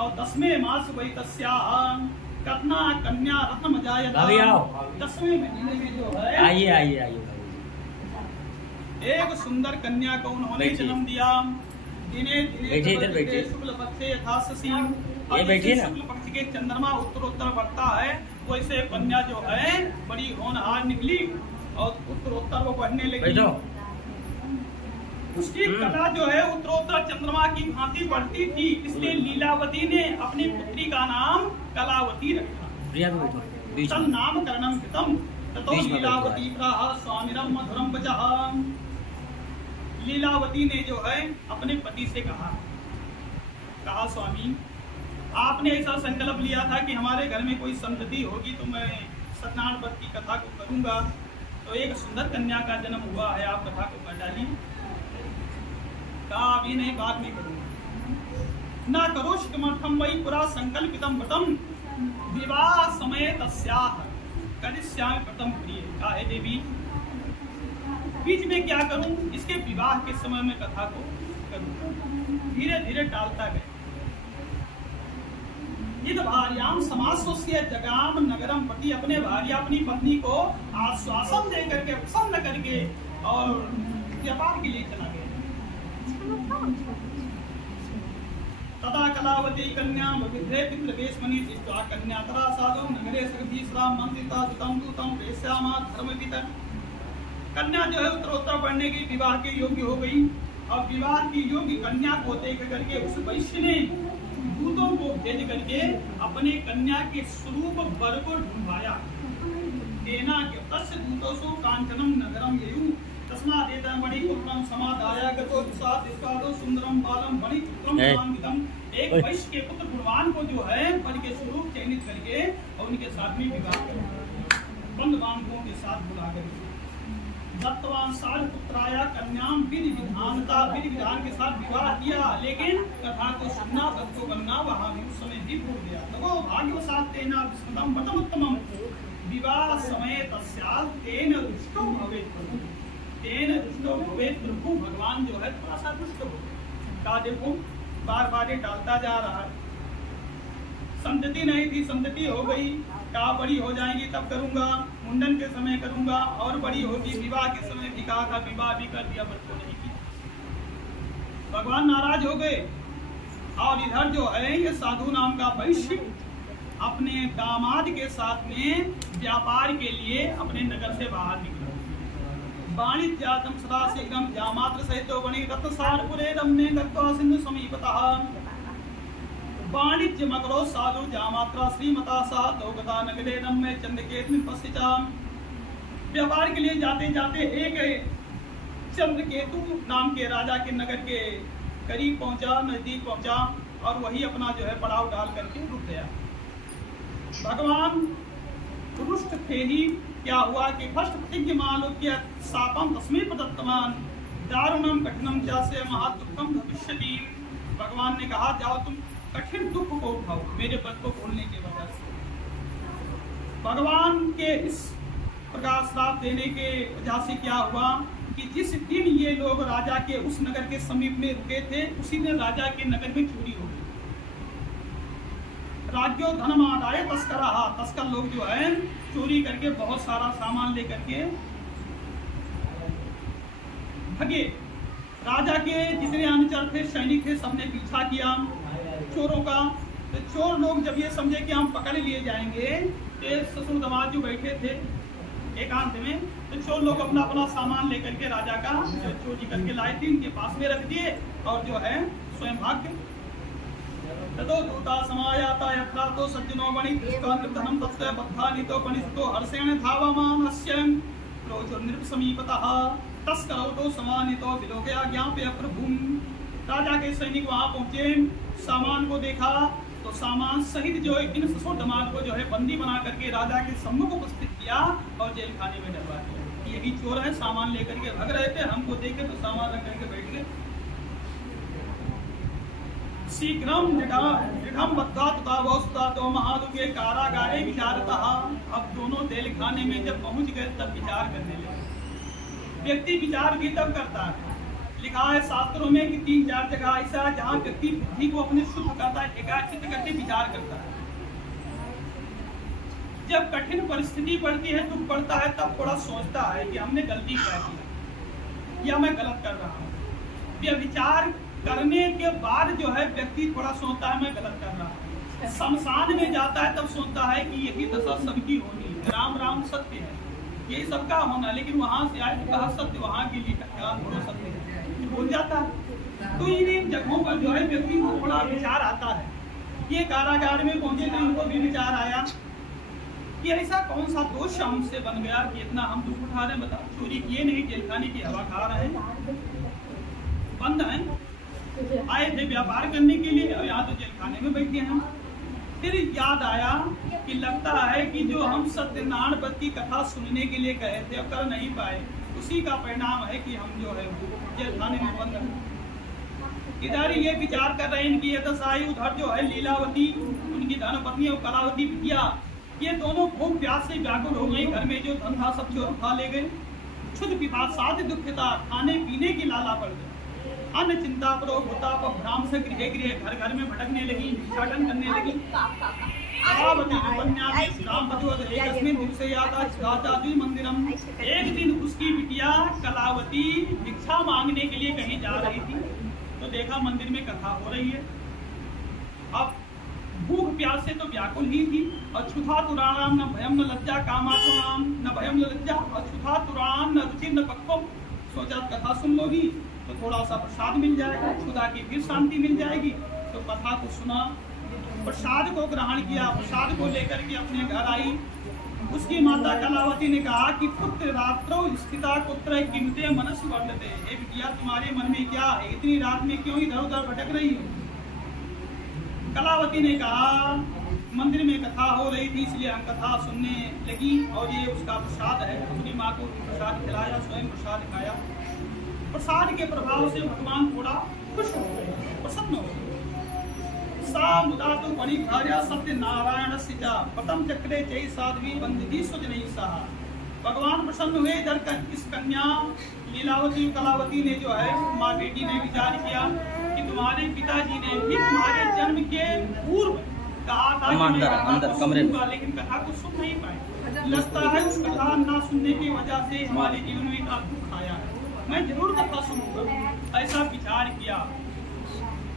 और 10वें मास वही तस्याः कन्या कन्या रत्न जायता। 10वें महीने में जो है आइए एक सुंदर कन्या को उन्होंने जन्म दिया। दिने दिने शुक्ल पक्षे यथाशि, शुक्ल पक्ष के चंद्रमा उत्तरोत्तर बढ़ता है, वैसे कन्या जो है बड़ी होनहार निकली और उत्तरोत्तर वो बढ़ने लगी। उसकी कला जो है उत्तरोत्तर चंद्रमा की भांति बढ़ती थी, इसलिए लीलावती ने अपनी पुत्री का नाम कलावती रखा। तन नामकरणं कृतं ततो लीलावती प्राह स्वामिनं मधुरं वचः। लीलावती ने जो है अपने पति से कहा स्वामी, आपने ऐसा संकल्प लिया था कि हमारे घर में कोई संतति होगी तो मैं सत्यनारायण व्रत की कथा को करूंगा, तो एक सुंदर कन्या का जन्म हुआ है, आप कथा को कर डालिए। कहा अभी नहीं, बाद में करूंगा। ना करो शिकमर्थम वही पुरा संकल्पितम व्रतम विवाह समय तस्याह करिष्यामि प्रथम प्रिय का है देवी। बीच में क्या करूं, इसके विवाह के समय में कथा को करूं। धीरे धीरे टालता गया। यदि भार्याम समास्वस्य जगाम नगरम प्रति, अपने भार्या अपनी पत्नी को आश्वासन दे करके प्रसन्न करके और व्यापार के लिए चला गया। तदा कलावती कन्या विधे पितृवेशमणि दृष्ट्वा कन्यातरा साधु नगरे सगधीश्राम मंत्रिता दूतम दूतम प्रेष्यामा धर्मपिता। कन्या जो है उत्तरोत्तर बढ़ने की विवाह के योग्य हो गई और विवाह की योग्य कन्या को देख करके उस वैश्य ने दूतों को भेज करके अपने कन्या के स्वरूप वर को ढूंढवाया। तेना के तस्य दूतोसु कांचनम नगरम ययु तस्मादेतं मणिपुत्रं समादाय गतो दिशादो सुंदरम बालम मणिपुत्रम कांगितम। एक वैश्य के पुत्र गुणवान को जो है वर के स्वरूप चयनित करके और उनके साथ में विवाह किया, बंद बांधवों के साथ बुला करके। दत्तवान साल पुत्राया कन्याम विधि विधान के साथ विवाह किया, लेकिन कथा को सुनना दत्त को बनना वहां भी उस समय भी भूल गया। तो वो भाग्यवशात तेना विस्मृतम बतमुत्तमम विवाह समय तस्यात् तेन रुष्टो भवेत् तेन रुष्टो भवेत्। प्रभु भगवान जो है थोड़ा सा रुष्ट हो गया। देखो बार बार ये टालता जा रहा है। संतति नहीं थी, संतति हो गई। का बड़ी हो जाएंगी तब करूंगा, मुंडन के समय करूंगा, और बड़ी होगी। विवाह के समय भी कहा था, विवाह भी कर दिया, बच्चों नहीं किया। भगवान नाराज हो गए। और इधर जो है ये साधु नाम का वैश्य अपने दामाद के साथ में व्यापार के लिए अपने नगर से बाहर निकला। वाणिज्यातम सदा शीघ्रम जामात्र सहितो वणि रत्नसारपुरे रम्ये गत्वा सिंधु समीपतः। वाणिज्य मकरो साधु जामात्रा श्रीमता सा दौगता नगरे रम्ये चंद्रकेतु पश्चिता। व्यापार के लिए जाते जाते एक चंद्रकेतु नाम के राजा के नगर के करीब पहुंचा, नजदीक पहुंचा, और वही अपना जो है पड़ाव डाल करके रुक गया। भगवान रुष्ट थे ही। क्या हुआ कि फर्स्ट प्रतिज्ञ मालोक्य शापम तस्मै प्रदत्तवान दारुणम कठिनम चास्य महादुःखम भविष्यति। भगवान ने कहा जाओ तुम कठिन दुख को उठाओ मेरे पद को भूलने की वजह से। भगवान के इस प्रकार श्राप देने के वजह से क्या हुआ कि जिस दिन ये लोग राजा के उस नगर के समीप में रुके थे, उसी दिन राजा के नगर में चोरी हो गई। राज्यो धनम आदाय तस्कर लोग जो है चोरी करके बहुत सारा सामान लेकर के भगे। राजा के जितने अनुचर थे, सैनिक थे, सबने पीछा किया चोरों का। तो चोर लोग जब ये समझे कि हम पकड़ लिए जाएंगे, तो ससुर दामाद जो बैठे थे एकांत में, तो चोर लोग अपना अपना सामान लेकर के राजा का चोरी करके लाए थे, इनके पास में रख दिए और जो है स्वयं भाग गए। ततो दूता समायाता यत्रा तो सज्जनो वणि धनम तस्य बद्धानितो पनिस्तो हर्षेण धावमानस्य क्रोधो नृपसमीपतः तस्करो तो समानितो विलोकया ज्ञाप्य प्रभुम। राजा के सैनिक वहां पहुंचे, सामान को देखा तो सामान सहित जो है इन ससुर दामाद को जो है बंदी बना करके राजा के सम्मुख उपस्थित किया और जेल खाने में डलवा दिया। यही चोर है, सामान लेकर के भग रहे थे, हमको देखे तो सामान रख करके बैठ गए। शीघ्रम दृढ़म बद्धा तथा तो महादुखे कारागारे विचारता। अब दोनों जेल खाने में जब पहुंच गए तब विचार करने लगे। व्यक्ति विचार भी तब करता है। लिखा है शास्त्रों में कि 3-4 जगह ऐसा है जहाँ व्यक्ति बुद्धि को अपने शुद्ध करता है, एकाग्रचित्त करके विचार करता है। जब कठिन परिस्थिति पड़ती है, दुख पड़ता है, तब थोड़ा सोचता है कि हमने गलती क्या की या मैं गलत कर रहा हूँ। यह विचार करने के बाद जो है व्यक्ति थोड़ा सोचता है मैं गलत कर रहा हूँ। शमशान में जाता है तब सोचता है कि यही दशा सबकी होनी है, राम राम सत्य है, यही सबका होना। लेकिन वहां से आए तो कहा सत्य वहां के लिए सत्य है, भूल जाता है। तो इन जगहों पर जो है व्यक्ति को थोड़ा विचार आता है। ये कारागार में पहुंचे तो इनको भी विचार आया कि ऐसा कौन सा दोष हमसे बन गया कि इतना हम दुख उठा रहे हैं। बताओ, चोरी किए नहीं, जेल खाने की हवा खा रहे हैं, बंद है, आए थे व्यापार करने के लिए और यहाँ तो जेल खाने में बैठे हैं। फिर याद आया कि लगता है कि जो हम सत्यनारायण व्रत की कथा सुनने के लिए गए थे और कर नहीं पाए, उसी का परिणाम है कि हम जो है जेल खाने में बंद हैं। इधर ये विचार कर रहे हैं इनकी दशाई, उधर जो है लीलावती उनकी धर्मपत्नी और कलावती बिटिया, ये दोनों भूख प्यास से व्याकुल हो गई। घर में जो धन था सब चोर उठा ले गए। क्षुध पिपासा दुखिता, खाने पीने की लाला पड़ गई। अन्न चिंता प्रोग होता भ्राम से गृह गृह घर घर में भटकने लगी, भिक्षाटन करने लगी। मंदिरम, एक दिन उसकी बिटिया कलावती भिक्षा मांगने के लिए कहीं जा रही थी, तो देखा मंदिर में कथा हो रही है। अब भूख प्यास से तो व्याकुल ही थी। अछुथा तुराणाम न भयम न लज्जा, कामातुराम न भयम न लज्जा, अछुथा तुराम न रुचि न पक्वम। सोचा कथा सुन लोगी तो थोड़ा सा प्रसाद मिल जाएगा, क्षुधा की फिर शांति मिल जाएगी। तो कथा को सुना, प्रसाद को ग्रहण किया, प्रसाद को लेकर के अपने घर आई। उसकी माता कलावती ने कहा कि पुत्र रात्रो स्थिता पुत्र कीमते मनस वर्तते। हे बिटिया, तुम्हारे मन में क्या है, इतनी रात में क्यों इधर उधर भटक रही हो? कलावती ने कहा मंदिर में कथा हो रही थी इसलिए हम कथा सुनने लगी, और ये उसका प्रसाद है। अपनी माँ को प्रसाद खिलाया, स्वयं प्रसाद खाया। प्रसाद के प्रभाव से भगवान थोड़ा खुश हो गए, प्रसन्न हो गए। मुदातु परिभार्या सत्य नारायण सिचा पतम चक्रे जय साध्वी बंदी सुजनई सहा। भगवान प्रसन्न हुए। इधर इस कन्या लीलावती कलावती ने जो है माँ बेटी ने विचार किया कि तुम्हारे पिताजी ने भी तुम्हारे जन्म के पूर्व कहा था अंदर कमरे में, लेकिन कथा को सुन नहीं पाए। लगता है उस कथा न सुनने की वजह से हमारे जीवन में इतना दुख आया है, मैं जरूर कथा सुनूंगा। ऐसा विचार किया।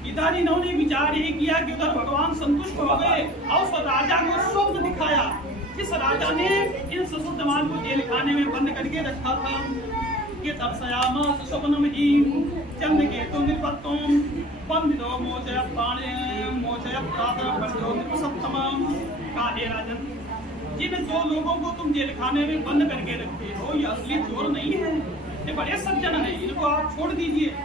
इधर इन्होंने विचार ये किया कि उधर भगवान संतुष्ट हो गए और उस राजा को स्वप्न दिखाया। इस राजा ने इन ससुर जवान को जेल खाने में बंद करके रखा था कि तपस्यामा स्वप्नम ही चंद्र के तो निपत्तम बंदिदो मोचय प्राणे मोचय प्रातः बंदो निपसप्तमम। का हे राजन, जिन दो लोगों को तुम जेल खाने में बंद करके रखते हो ये असली चोर नहीं है, ये बड़े सज्जन है, इनको आप छोड़ दीजिए।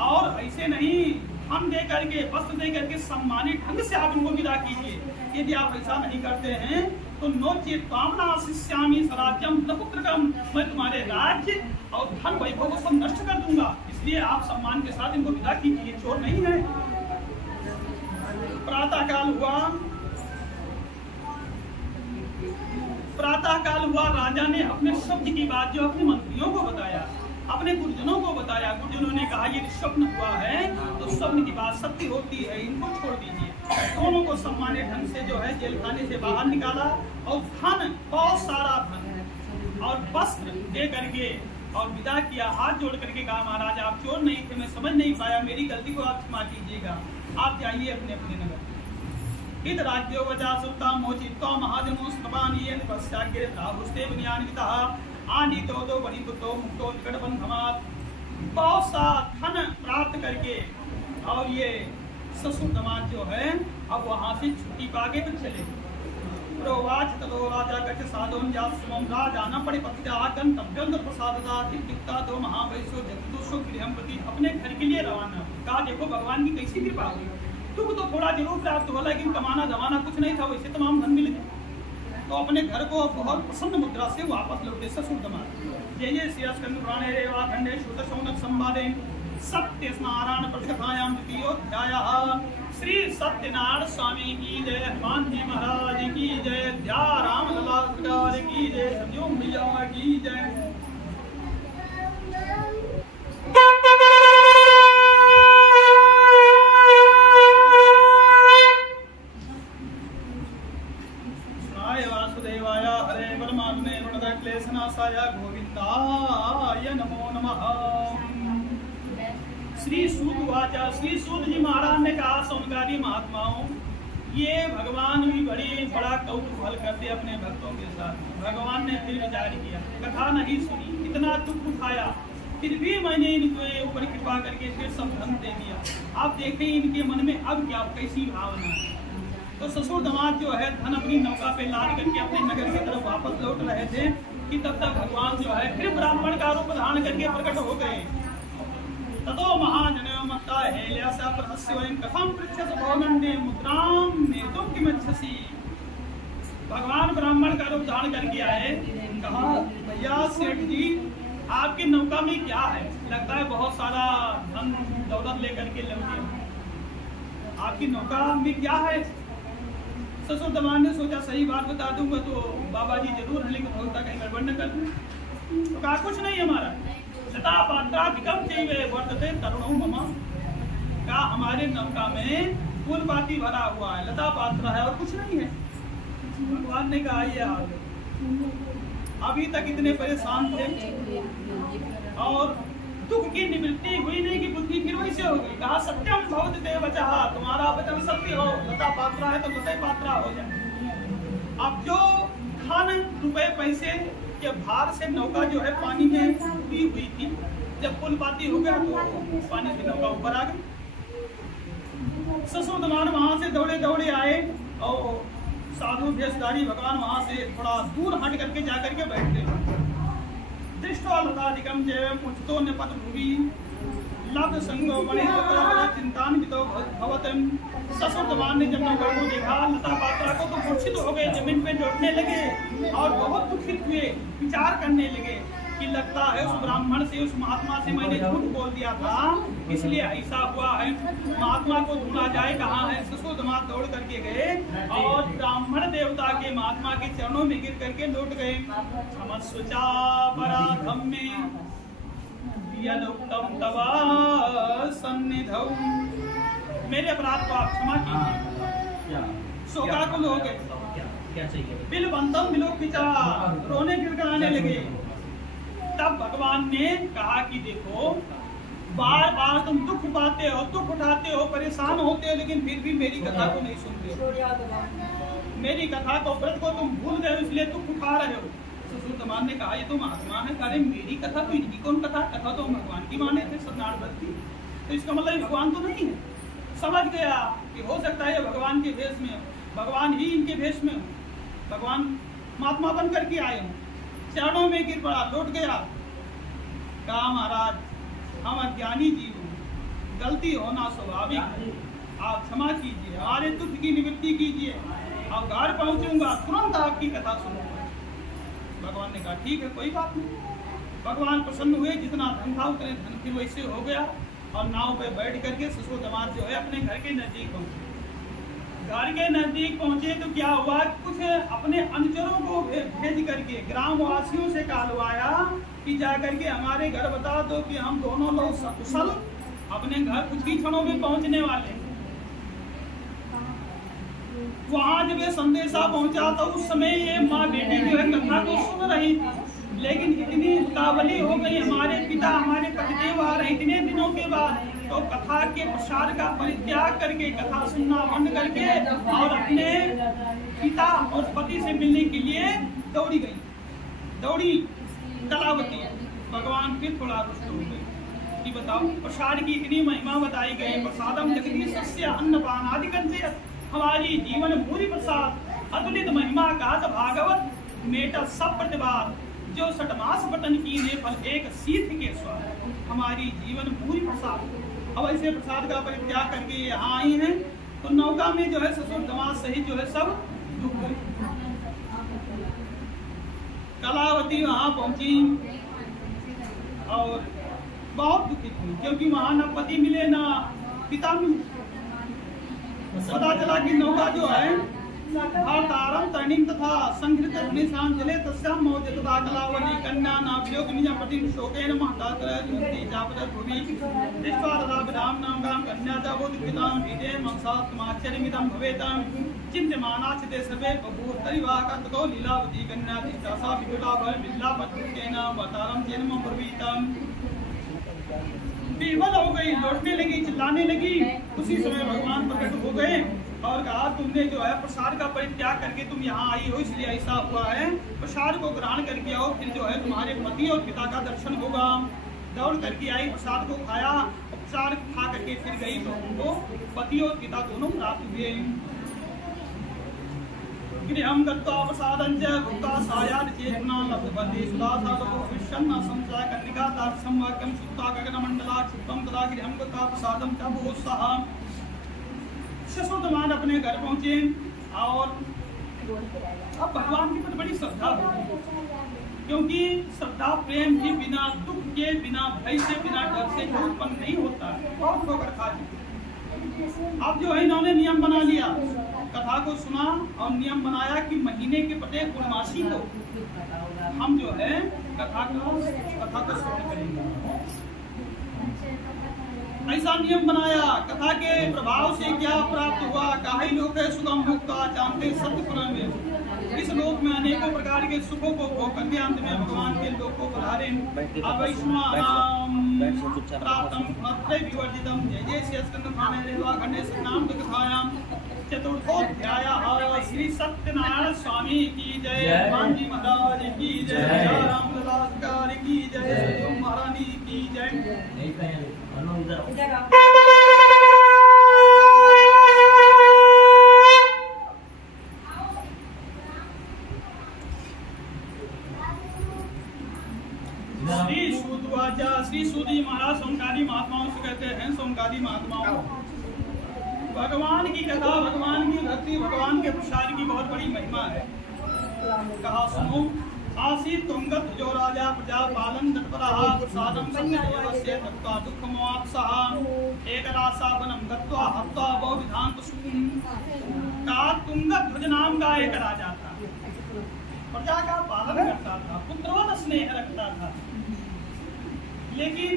और ऐसे नहीं, हम दे करके वस्त्र दे करके सम्मानित ढंग से आप इनको विदा कीजिए। यदि आप ऐसा नहीं करते हैं तो नोचेत कामना शिष्यामी स्वराज्यम पुत्रकम, मैं तुम्हारे राज्य और धन वैभव को सब नष्ट कर दूंगा। इसलिए आप सम्मान के साथ इनको विदा कीजिए, चोर नहीं है। प्रातः काल हुआ, राजा ने अपने शब्द की बात जो अपने मंत्रियों को बताया, अपने गुरुजनों को बताया। गुरुजनों ने कहा ये स्वप्न हुआ है तो स्वप्न की बात सत्य होती है, इनको छोड़ दीजिए। दोनों को सम्मानित ढंग से जो है जेल खाने से बाहर निकाला और धन, बहुत सारा धन और वस्त्र दे करके और विदा किया। हाथ जोड़ करके कहा महाराज आप चोर नहीं थे, मैं समझ नहीं पाया, मेरी गलती को आप क्षमा कीजिएगा, आप जाइए अपने अपने नगर। इत राज्यो वजा सुता मोचितो महाजनो स्तपानिये पश्चाग्रे राहुस्ते विज्ञानविता आनी तो बड़ी तो मुक्तो निकट बंधमात। बहुत सा धन प्राप्त करके और ये ससुर दामाद जो है अब वहां से छुट्टी पाके तो चले। प्रोवाच ततो राजा कच साधोन जासुमं राजाना परिपत्या गंतव्यं प्रसादता दिक्ता दो महावैसो जगदोषो गृहं प्रति, अपने घर के लिए रवाना। कहा देखो भगवान की कैसी कृपा हुई, तुमको तो थोड़ा जरूर प्राप्त हुआ लेकिन कमाना दमाना कुछ नहीं था, वैसे तमाम धन मिल गए। तो अपने घर को बहुत प्रसन्न मुद्रा से वापस लौटे ससुर दामाद। जय जय श्री स्कंद पुराणे रेवा खंडे शुद्ध शौनक संवादे सत्य नारायण प्रतिकथायां द्वितीयोध्यायः। श्री सत्यनारायण स्वामी की जय, हनुमान जी महाराज की जय, ध्या राम लला सरकार की जय, सजो मैया की जय। गोविंदाय नमो नमः। श्री सूत वाचा, श्री सूत जी महाराज ने कहा सौनकारी महात्माओं, ये भगवान भी बड़ा कौतूहल करते अपने भक्तों के साथ। भगवान ने फिर विचार किया, कथा नहीं सुनी, इतना दुख उठाया, फिर भी मैंने इनके ऊपर कृपा करके फिर सब धन दे दिया। आप देखें इनके मन में अब क्या कैसी भावना है। तो ससुर दामाद जो है धन अपनी नौका पे लाद करके अपने नगर की तरफ वापस लौट रहे थे कि तब तक भगवान जो है फिर ब्राह्मण का रूप धारण करके प्रकट हो गए। ततो महाजनो मत्ता हेल्यासा प्रहस्य वयं कथं पृच्छस भवनंदे मुद्राम नेतुं किमच्छसि। भगवान ब्राह्मण का रूप धारण करके आए, कहा भैया सेठ जी आपकी नौका में क्या है, लगता है बहुत सारा धन दौलत लेकर के लौटे। आपकी नौका में क्या है? ससुर दमाद ने सोचा सही बात बता दूंगा तो बाबा जी जरूर है, लेकिन होता कहीं गड़बड़ न कर दूं। तो कहा कुछ नहीं हमारा। लता पात्रा विकम चाहिए वर्तते तरुणों ममा। कहा हमारे नौका में फूल बाती भरा हुआ है, लता पात्रा है और कुछ नहीं है। भगवान ने कहा ये आ गए। अभी तक इतने परेशान थे और दुख की निवृत्ति हुई नहीं कि बुद्धि फिर वैसे हो गई। कहा सत्यम भवति ते वचः, तुम्हारा वचन सत्य हो। लता पात्रा है तो लता पात्रा हो जाए। अब जो धन रुपए पैसे के भार से नौका जो है पानी में डूबी हुई थी, जब पुल पाती हो गया तो पानी से नौका ऊपर आ गई। ससुर दमाद वहां से दौड़े दौड़े आए और साधु भेषधारी भगवान वहां से थोड़ा दूर हट करके जाकर के बैठ गए। दृष्टवा लताधिकम जैवं उचितो निपत भुवि लब्ध संगो मणिः चिंतान्वितो भवतम्। ससुर दमाद ने जब नौका को देखा, लता पात्रा को, तो मूर्छित हो गए, जमीन पे लौटने लगे और बहुत दुखित हुए, विचार करने लगे कि लगता है उस ब्राह्मण से, उस महात्मा से मैंने झूठ बोल दिया था, इसलिए ऐसा हुआ है। महात्मा को ढूंढा जाए, कहाँ है? ससुर दमाद दौड़ करके गए और ब्राह्मण देवता के महात्मा के चरणों में गिर करके लौट गए। क्षमस्वचा पराधम में यदुक्तम तवा सन्निधौ। मेरे अपराध को आप क्षमा कीजिए। शोकाकुल हो गए, बिलवंतम बिलोकिचा, रोने गिड़गिड़ाने लगे। तब भगवान ने कहा कि देखो, बार बार तुम दुख पाते हो, दुख उठाते हो, परेशान होते हो, लेकिन फिर भी मेरी कथा को नहीं सुनते हो। मेरी कथा को, व्रत को तुम भूल गए, इसलिए दुख उठा रहे हो। ससुर दमाद ने कहा ये तो महात्मा है। अरे मेरी कथा तो इनकी कौन कथा? कथा तो भगवान की माने थे, सत्यनारायण व्रत की, तो इसका मतलब भगवान तो नहीं है। समझ गया कि हो सकता है भगवान के भेष में, भगवान ही इनके भेष में हो, भगवान महात्मा बन करके आए हो। चरणों में गिर पड़ा, लौट गया। कहा महाराज हम अज्ञानी जीव हैं, गलती होना स्वाभाविक है, आप क्षमा कीजिए, हमारे दुख की निवृत्ति कीजिए, अब घर पहुंचूंगा तुरंत आपकी कथा सुनूंगा। भगवान ने कहा ठीक है, कोई बात नहीं। भगवान प्रसन्न हुए, जितना धन था उतने धन फिर वैसे हो गया और नाव पे बैठ करके ससुर दमाद जो है अपने घर के नजदीक पहुंचे। घर के नजदीक पहुंचे तो क्या हुआ, कुछ अपने अनुचरों को भेज करके ग्रामवासियों से कहलवाया कि जाकर के हमारे घर बता दो कि हम दोनों लोग सकुशल अपने घर कुछ ही क्षणों में पहुंचने वाले। वहां जब ये संदेशा पहुंचा तो उस समय ये माँ बेटी जो है कथा को सुन रही थी, लेकिन इतनी उतावली हो गई, हमारे पिता हमारे पतिदेव आ रहे इतने दिनों के बाद, तो कथा के प्रसार का परित्याग करके, कथा सुनना बंद करके और अपने पिता और पति से मिलने के लिए दौड़ी गई, दौड़ी कलावती। भगवान फिर थोड़ा रुष्ट हो गए कि बताओ, प्रसाद की इतनी महिमा बताई गई, प्रसादम जगदीशस्य अन्नपानादिकं चेत्, हमारी जीवन पूरी प्रसाद अतुलित महिमा गात भागवत मेटा सब प्रतिवाद, जो सटमास बटन की ने फल एक सीध के स्वाद, हमारी जीवन पूरी प्रसाद। अब ऐसे प्रसाद का परित्याग करके यहाँ आई हैं, तो नौका में जो है ससुर दमाद सहित जो है सब डूब गए। कलावती वहां पहुंची और बहुत दुखित हुई, क्योंकि वहां न पति मिले न पिता मिले। पता चला कि नौका जो है भारतारम तरणीम तथा संघृत निशान चले तस्याम मौज तथा कलावती कन्या नाभ्योग निज पति शोकेन महतातर जुन्ति जापद भुवि दृष्ट्वा तथा विधाम नाम गाम कन्या जाबोधि पिताम भीते मंसात्माचर्यमिदं भवेतां चिन्त्यमानाचिते सर्वे बभूवस्तरिवाहका ततो लीलावती कन्या दिष्टासा विपुला भव बिल्लापत्रुकेन अवतारं जन्म प्रवीतम्। विवल हो गई, लौटने लगी, चिल्लाने लगी। उसी समय भगवान प्रकट हो गए और कहा तुमने जो है प्रसाद का परित्याग करके तुम यहाँ आई हो, इसलिए ऐसा हुआ है, प्रसाद को ग्रहण करके आओ, फिर जो है तुम्हारे पति और पिता का दर्शन होगा। दौड़ करके आई, प्रसाद को खाया, प्रसाद खा करके फिर गई तो उनको पति और पिता दोनों प्राप्त हुए। गृहं गत्वा प्रसादं च भुक्त्वा सायान् चेतना लब्धवती सुदासादो विश्वन्न संशय कन्निका दाक्षं वाक्यं शुद्धा गगनमण्डला क्षिप्तं तदा गृहं गत्वा प्रसादं च बहुसः। ससुर दमाद अपने घर पहुंचे और अब भगवान की बड़ी श्रद्धा हो गई। क्योंकि श्रद्धा प्रेम भी बिना दुख के, बिना भय से, बिना डर से उत्पन्न नहीं होता है। बहुत ठोकर खा चुके। अब जो है इन्होंने नियम बना लिया, कथा को सुना और नियम बनाया कि महीने के प्रत्येक पूर्णमासी को हम जो है कथा को श्रवण करेंगे। ऐसा नियम बनाया। कथा के प्रभाव से क्या प्राप्त हुआ? काहे लोक है सुगम भोक्ता जानते सत्य में। इस लोक में अनेकों प्रकार के सुखों को भोग करके अंत में भगवान के लोक को पधारे। चतुर्थोध्याय। श्री सत्यनारायण स्वामी की जय, हनुमान जी महाराज की जय, रामदास की जय, महारानी की जय। श्री सूत जी महाराज सोमकारी महात्माओं से कहते हैं, सोमकारी महात्माओं, भगवान की कथा, भगवान की भक्ति, भगवान के प्रसाद की बहुत बड़ी महिमा है। कहा सुनो। आसी तुंगत जो राजा प्रजा पालन तत्परः प्रसादम सत्यदेवस्य तत्वा दुःखमवाप्सः एक रासावनं गत्वा हत्वा बहुविधान कुसुम। का तुंगत ध्वज नाम का एक राजा था, प्रजा का पालन करता था, पुत्रवत स्नेह रखता था, लेकिन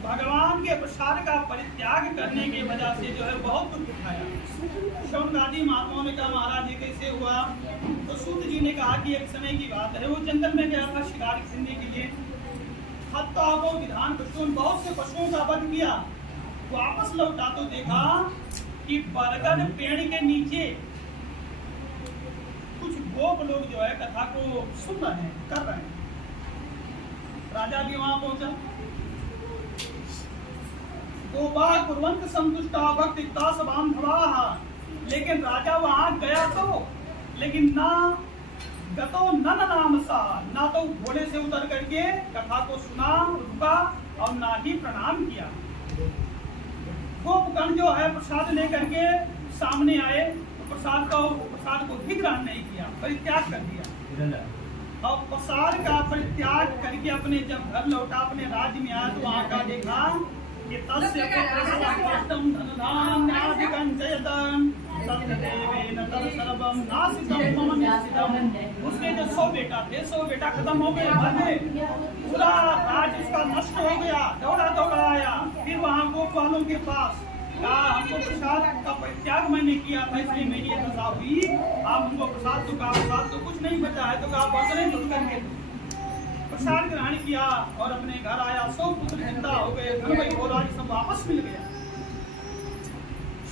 भगवान के प्रसाद का परित्याग करने की वजह से जो है बहुत दुख उठाया। शौनकादि महात्माओं ने कहा महाराज जी कैसे हुआ? तो सूत जी ने कहा कि एक समय की बात है, वो जंगल में गया था शिकार करने के लिए। हत्या को विधान पशुओं, बहुत से पशुओं का वध किया। वापस लौटा तो देखा कि बरगद पेड़ के नीचे कुछ गोप लोग जो है कथा को सुन रहे हैं, कर रहे हैं। राजा भी वहां पहुंचा। गोपा कुर्वन्त संतुष्टा भक्तिता सबांधवाः। लेकिन राजा वहां गया तो, लेकिन ना गतो नन नाम सा, ना तो घोड़े से उतर करके कथा को सुना, रुका और ना ही प्रणाम किया। गोपगण जो है प्रसाद लेकर के सामने आए तो प्रसाद को भी ग्रहण नहीं किया, परित्याग कर दिया। और प्रसाद का परित्याग करके अपने जब घर लौटा, अपने राज्य में आया तो वहां का देखा कि तस्य पुत्रस्वास्थ्यं धनधान्यादिकं जयतं सत्यदेवेन तत् सर्वं नासितं मम निश्चितम्। उसके जो 100 बेटा थे, 100 बेटा खत्म हो गए, भले पूरा राज्य उसका नष्ट हो गया। दौड़ा आया, फिर वहाँ गोप वालों के पास कहा हमको प्रसाद का परित्याग मैंने किया था, इसलिए मेरी ये दशा हुई। आप हमको प्रसाद तो कहा, प्रसाद तो कुछ नहीं बचा है, तो कहा बसरे तो करके प्रसाद ग्रहण किया और अपने घर आया। 100 पुत्र जिंदा हो गए, घर में घोड़ा सब वापस मिल गया।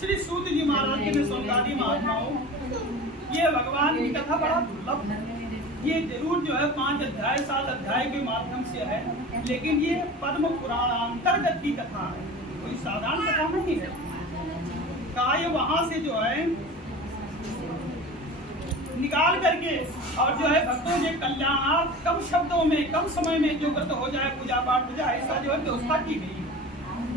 श्री सूत जी महाराज जी ने सोमकारी महात्माओं, ये भगवान की कथा बड़ा दुर्लभ है। ये जरूर जो है 5 अध्याय 7 अध्याय के माध्यम से है, लेकिन ये पद्म पुराण अंतर्गत की कथा है, कोई साधारण कथा नहीं है। कहा ये वहां से जो है निकाल करके और जो है भक्तों के कल्याणार्थ कम शब्दों में, कम समय में जो व्रत हो जाए, पूजा पाठ हो जाए, ऐसा जो है व्यवस्था की गई है।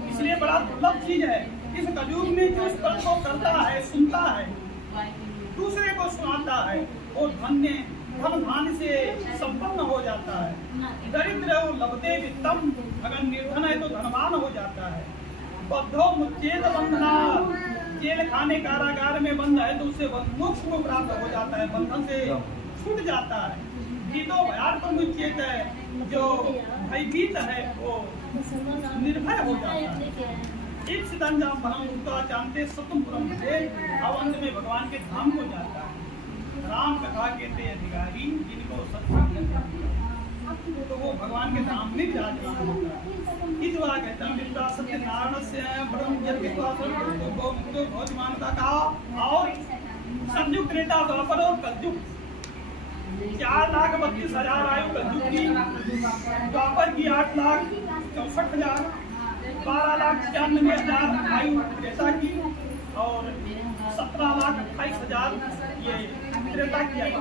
इसलिए बड़ा दुर्लभ चीज है। इस कलयुग में जो इस व्रत को करता है, सुनता है, दूसरे को सुनाता है, वो धन धान से संपन्न हो जाता है। दरिद्र हो लभते वित्तम, अगर निर्धन है तो धनवान हो जाता है। बद्धो मुच्चेत बंधना, जेल खाने कारागार में बंद है तो उससे मोक्ष को प्राप्त हो जाता है, बंधन से छूट जाता है। भीतो भयार्थ मुच्चेत है, जो भयभीत है वो निर्भय हो जाता है। एक सितंजाम भरम उगता जानते सतुपुरम से, अब अंत में भगवान के धाम को जाता है। राम कथा के ते अधिकारी जिनको सत्संग तो वो भगवान के धाम में विराजमान होता है। इस बार कहता है सत्यनारायण से ब्रह्म जन्म को बहुत मानता कहा। और संयुग त्रेता द्वापर और कलयुग 4,32,000 आयु कलयुग की, द्वापर की 8,64,000, 12,96,000 आयु त्रेता की और 17,28,000 ये त्रेता की आयु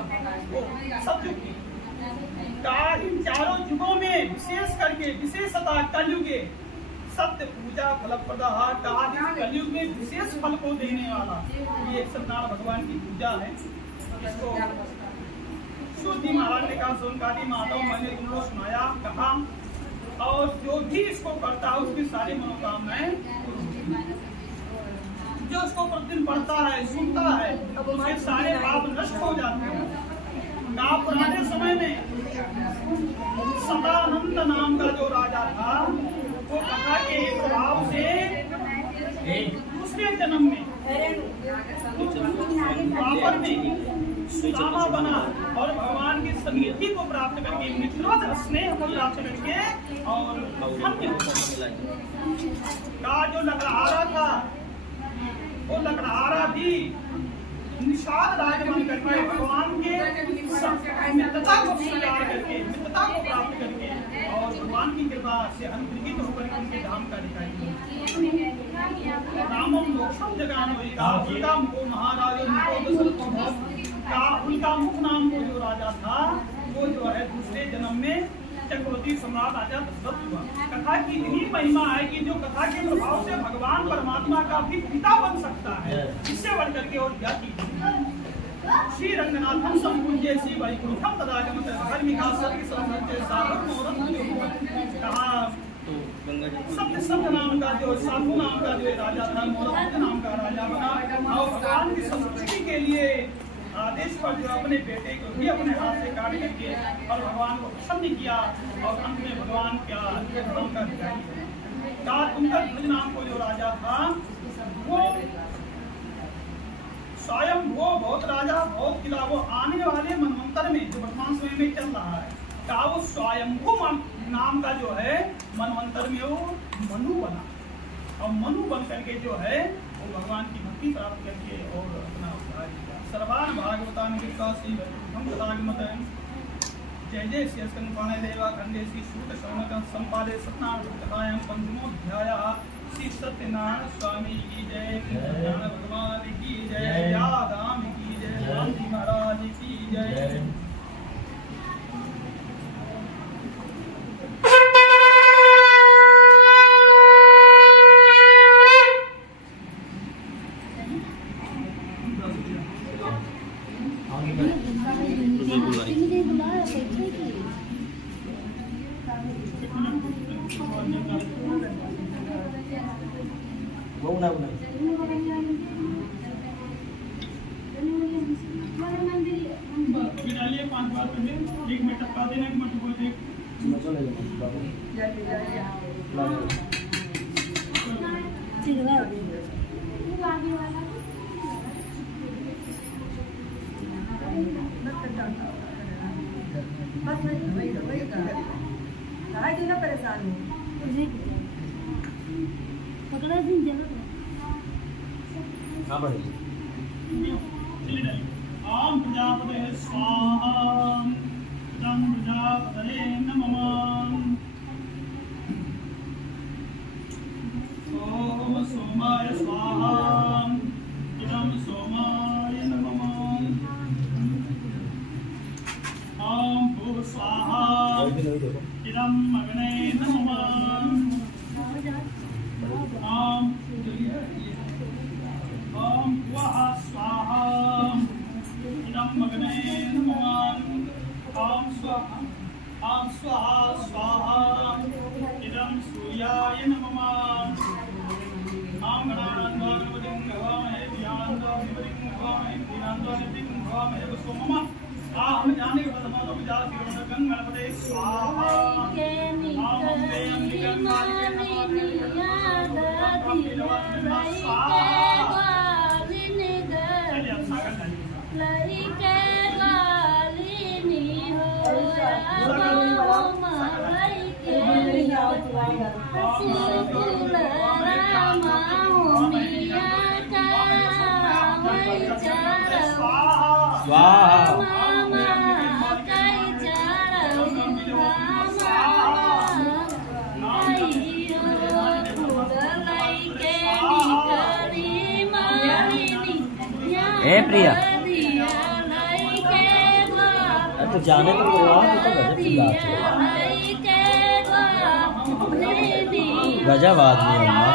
वो सतयुग की। इन चारों युगों में विशेष करके विशेषता कलयुगे सत्य पूजा फलप्रदा, कलयुग में विशेष फल को देने वाला ये सत्यनारायण भगवान की पूजा है। इसको शुद्धि महाराज ने कहा सोनकादी माधव मैंने तुमको सुनाया कहा, और जो भी इसको करता है उसकी सारी मनोकामनाएं, जो उसको प्रतिदिन पढ़ता है सुनता है उसके सारे पाप नष्ट हो जाते हैं। कहा पुराने समय में सदानंद नाम का जो राजा था वो कथा के प्रभाव से दूसरे जन्म में द्वापर में सुदामा बना और भगवान की सन्निधि को प्राप्त करके, मित्रों स्नेह को प्राप्त करके और का जो लकड़हारा था वो लकड़हारा भी निषाद राज बन करके भगवान के मित्रता को स्वीकार करके, मित्रता को प्राप्त करके और भगवान की कृपा से अनुग्रहित होकर उनके धाम का अधिकारी रामम मोक्षम जगानोगा, उनका महाराज उनका मुख नाम को जो राजा था वो जो है दूसरे जन्म में चक्रवर्ती सम्राट राजा दशरथ हुआ। कथा की इतनी महिमा है कि जो कथा के प्रभाव से भगवान परमात्मा का भी पिता बन सकता है, इससे बढ़ करके और क्या की। श्री रंगनाथम संपूज्य श्री वैकुंठम तदागमत धर्मिका सत्य संसत्य साधु मोरत कहा सत्य संत नाम का जो साधु नाम का जो राजा था, मोरत नाम का राजा बना और भगवान की संतुष्टि के लिए आदेश पर जो अपने बेटे को भी अपने हाथ से काट करके और भगवान को प्रसन्न किया और अंत में भगवान क्या धाम का अधिकारी का तुंगर ध्वज नाम को जो राजा था वो स्वयं वो बहुत राजा बहुत किला, वो आने वाले मनवंतर में जो वर्तमान समय में चल रहा है का वो स्वयंभू नाम का जो है मनवंतर में वो मनु बना और मनु बन करके जो है वो भगवान की भक्ति प्राप्त करके और अपना सर्वान भागवतान विश्वासी हम तदागमत जय जय श्री स्कंदपाणे देवा खंडे श्री सूत शौनक संपादे सत्यनारायण कथायां पंचमोध्यायः श्री सत्यनारायण स्वामी की जय, ज्ञान भगवान की जय, यादाम की जय, गांधी महाराज की जय। ओम प्रजापते स्वाहा इदं प्रजापतये नमः। ओम सोमाय स्वाहा इदं सोमाय नमः। ओम भूः स्वाहा इदं अग्नये नमः। ओम वः स्वाहा इदं अग्नये नमः। ओम स्वाहा स्वाहा इदं सूर्याय नमः। ओम गणानान्वानवतिं भवामहे ध्यानान्वानवतिं भवामहे दीनान्वानवतिं भवामहे सोमम आहम जाने प्रथमतो विजाति गणपते स्वाहा। ओम वेयं निगंगाय ए प्रिया तो जाने तो गजब आदमी है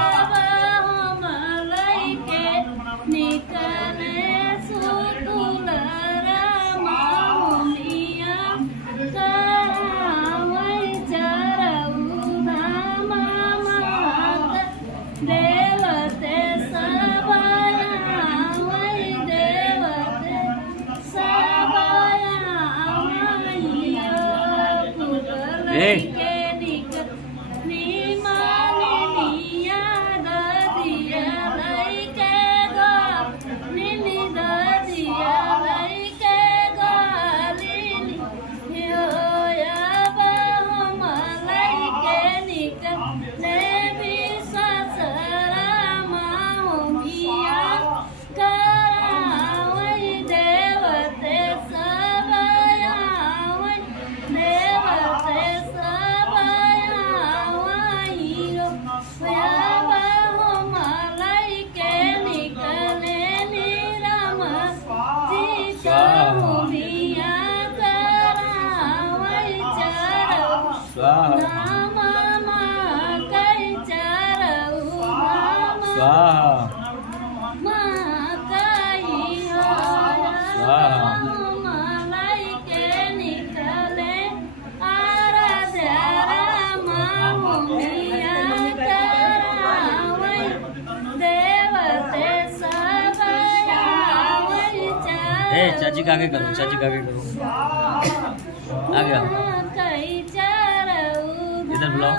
ए चाची का आगे करो, चाची का आगे करो। आ गया, इधर बुलाओ।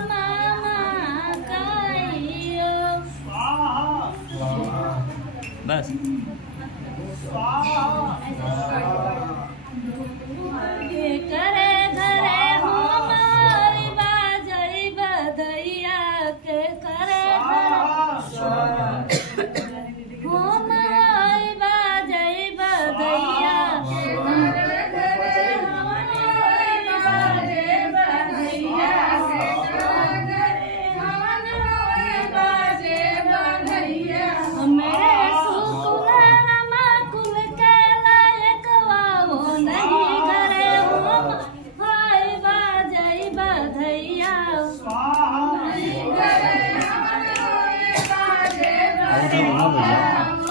बस करे घरे हमारी बाजई बधैया के करे हमारी बाजई बधैया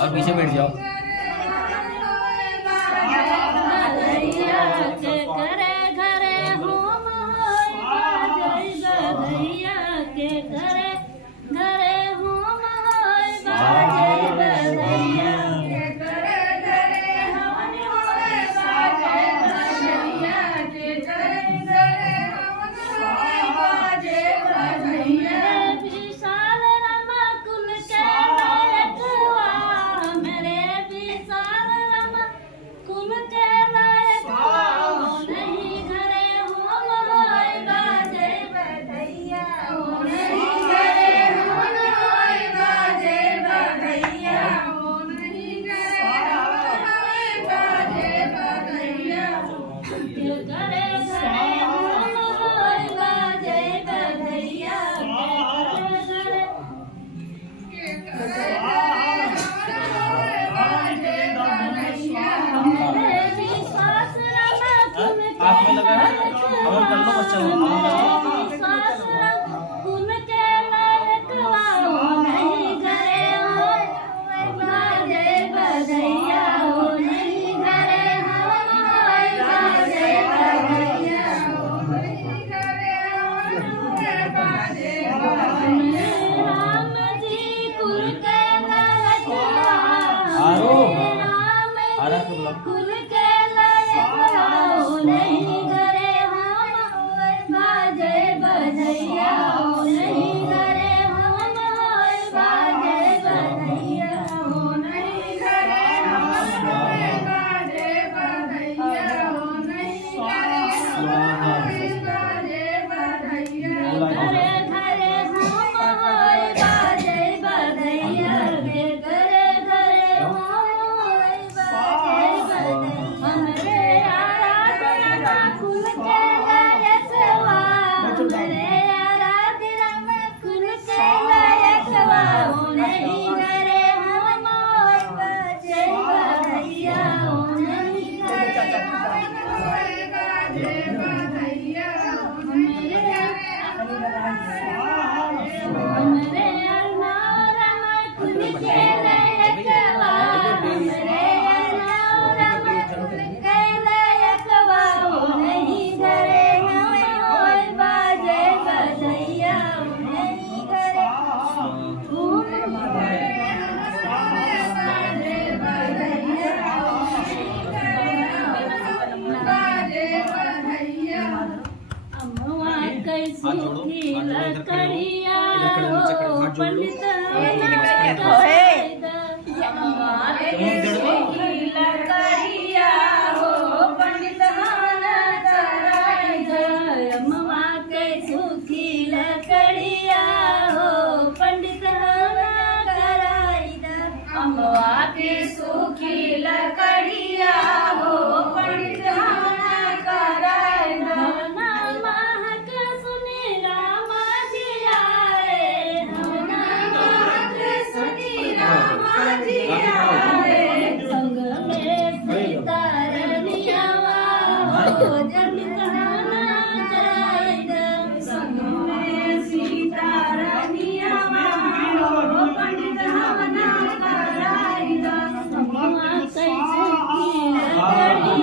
और पीछे बैठ जाओ। करे घरे होम बधैया के करे घरे होम बधैया हाथ में लगा है, अमन कर लो बच्चा, अमन कर लो।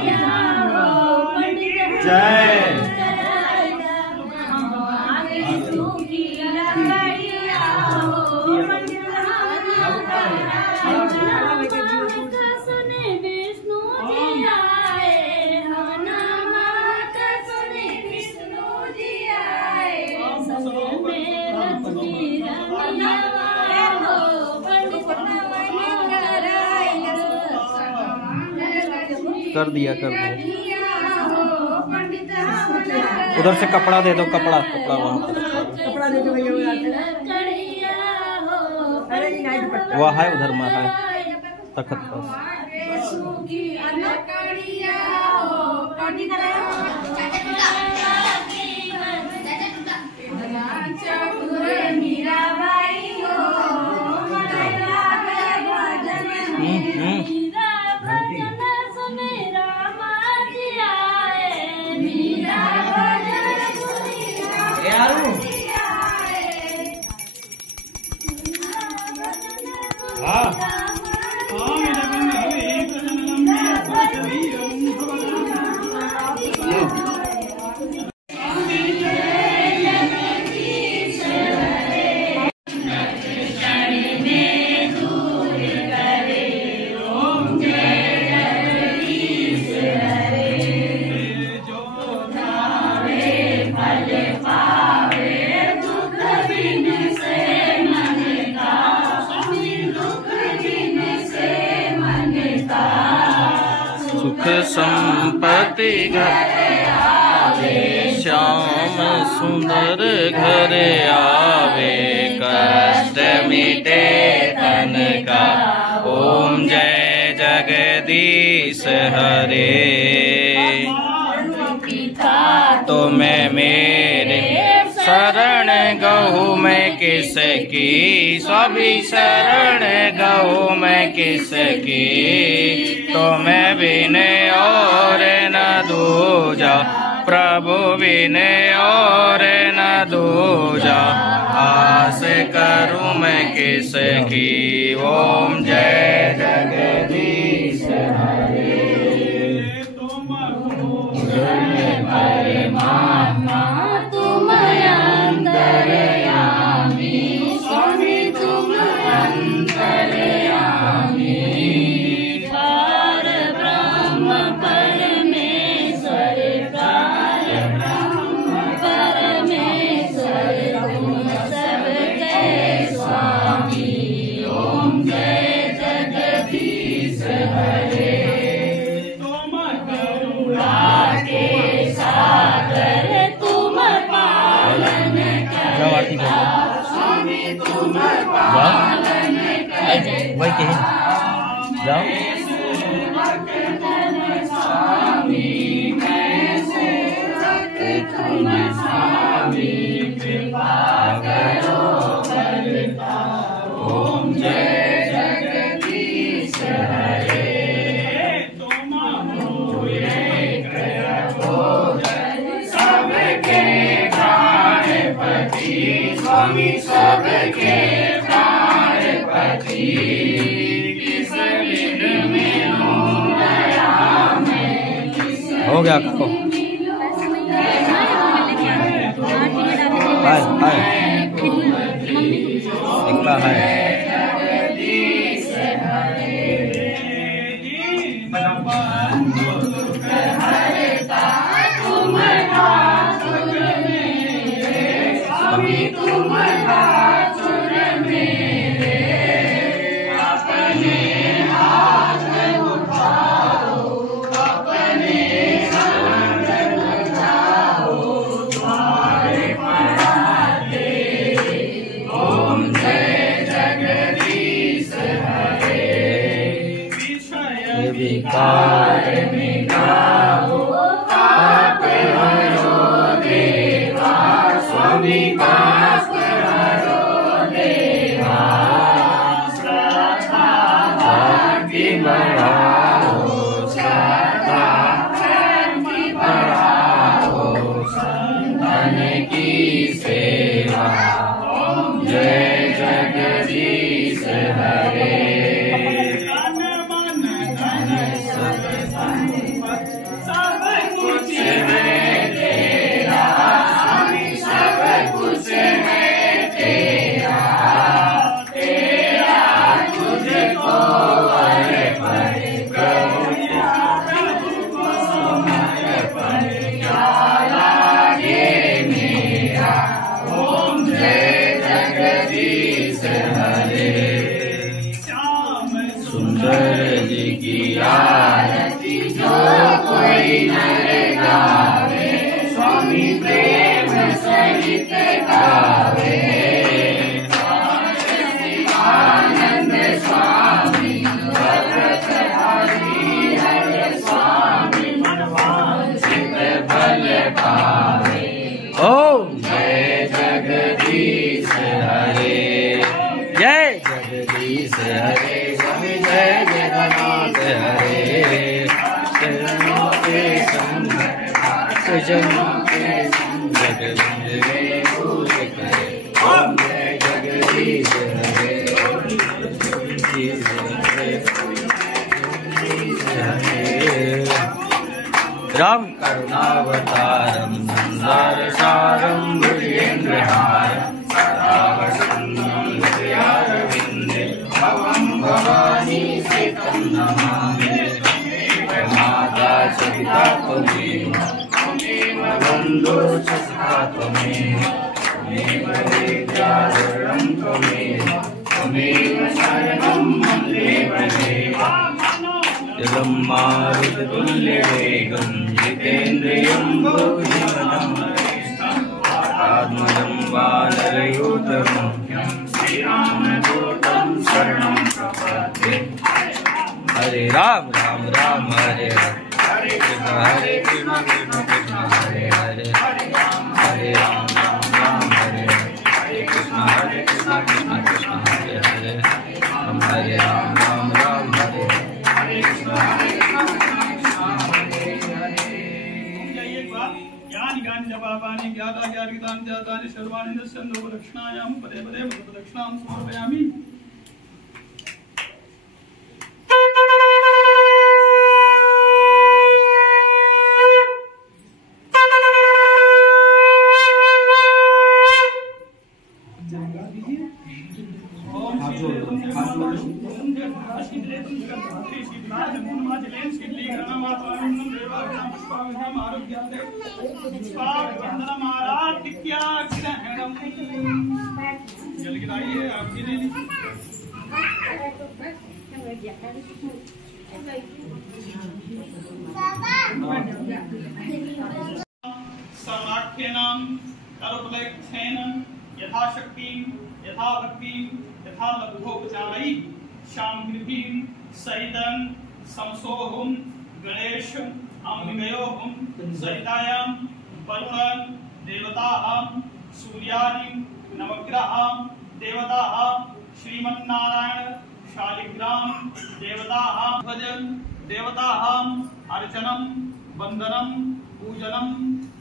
Yeah. कर दिया उधर से कपड़ा दे दो, कपड़ा वहाँ कपड़ा दे दो भैया। वह है उधर में है तखत पास। सुख संपत्ति आवे, श्याम सुंदर घर आवे, कष्ट मिटे तन का। ओम जय जगदीश हरे। तो मैं मेरे शरण गहूँ मैं किसकी, सभी शरण गहूँ मैं किसकी। तो मैं विनय और न दूजा, प्रभु विनय और न दूजा, आस करूँ मैं किसकी। ओम जय जगदीश हरे। परमात्मा तुम अंतर्यामी, स्वामी तुम अंतर्यामी, पार ब्रह्म परमेश्वर, पार ब्रह्म परमेश्वर, तुम सबके स्वामी। ओम जय जगदीश हरे। तुम पालन करता, स्वामी तुम पालन करता, स्वामी कैसे तुम स्वामी, कृपा करो करता। ओम जय जगदीश हरे। स्वामी सबके प्राणपति, किस दिन मिलूं दया में, हो गया को इतना है। तुम ठाकुर मेरे, अपने हाथ उठाओ, अपने संग लगाओ, तुम्हारे पढ़ाते। ओम जय जगदीश हरे। विषय विकार मिटाओ, पाप हरो देवा, स्वामी पाप हरो देवा, श्रद्धा भक्ति बढ़ाओ, श्रद्धा भक्ति बढ़ाओ, संतन की सेवा। ओम जय जगदीश हरे। सब कुछ है तेरा, सब कुछ है तेरा, तेरा तुझको अर्पण करूं, प्रभु को समर्पण, क्या लागे मेरा। ओम जय जगदीश हरे। श्याम सुंदर जी की आरती जो गावै नर गावे, स्वामी प्रेम सहित गावे। आनंद स्वामी भगत हरि हर स्वामी, मनवांछित फल पावे। ओम जय जगदीश हरे, जय जगदीश हरे, स्वामी जय जगन्नाथ हरे। चरणों के संग सजनों के संग जगदम्बे पूज करे। ओम जय जगदीश हरे, जगदीश हरे, जगदीश हरे। राम करुणावतारम संसार सारम भुजगेन्द्रहारम, सदा वसन्तं हृदयारविन्दे, भवं भवानी सीतं नमामि। माता च पिता त्वमेव, त्वमेव बन्धुः च सखा त्वमेव, त्वमेव विद्या वरदं त्वमेव, त्वमेव शरणं मम देवदेव। जलं मारुततुल्यवेगं जितेन्द्रियं बुद्धिमतं आत्मजं वानरयूथमुख्यं, श्रीरामदूतं शरणं प्रपद्ये। हरे राम राम राम हरे हरे, हरे कृष्ण कृष्ण कृष्ण हरे हरे, हरे राम राम राम हरे हरे, हरे कृष्ण कृष्ण हरे हरे, हरे राम राम राम हरे हरे। ज्ञान ज्ञान जपापानि ज्ञाता ज्ञानितानि जातानि सर्वाणि नश्यन्तो दक्षिणायां पदे पदे दक्षिणां समर्पयामि। जल गिराइए आपकी नहीं समाख्येनां कल्पलक्षेन यथाशक्तिं यथाभक्तिं यथा लब्धोपचारै शांतिं सहितं समसोहं गणेश अम्बिकयोहं सहितायां वरुणं देवताः सूर्यादि नवग्रहां देवताः श्रीमन्नारायण शालिग्राम देवताः भजन देवताः अर्चनं वंदनं पूजनं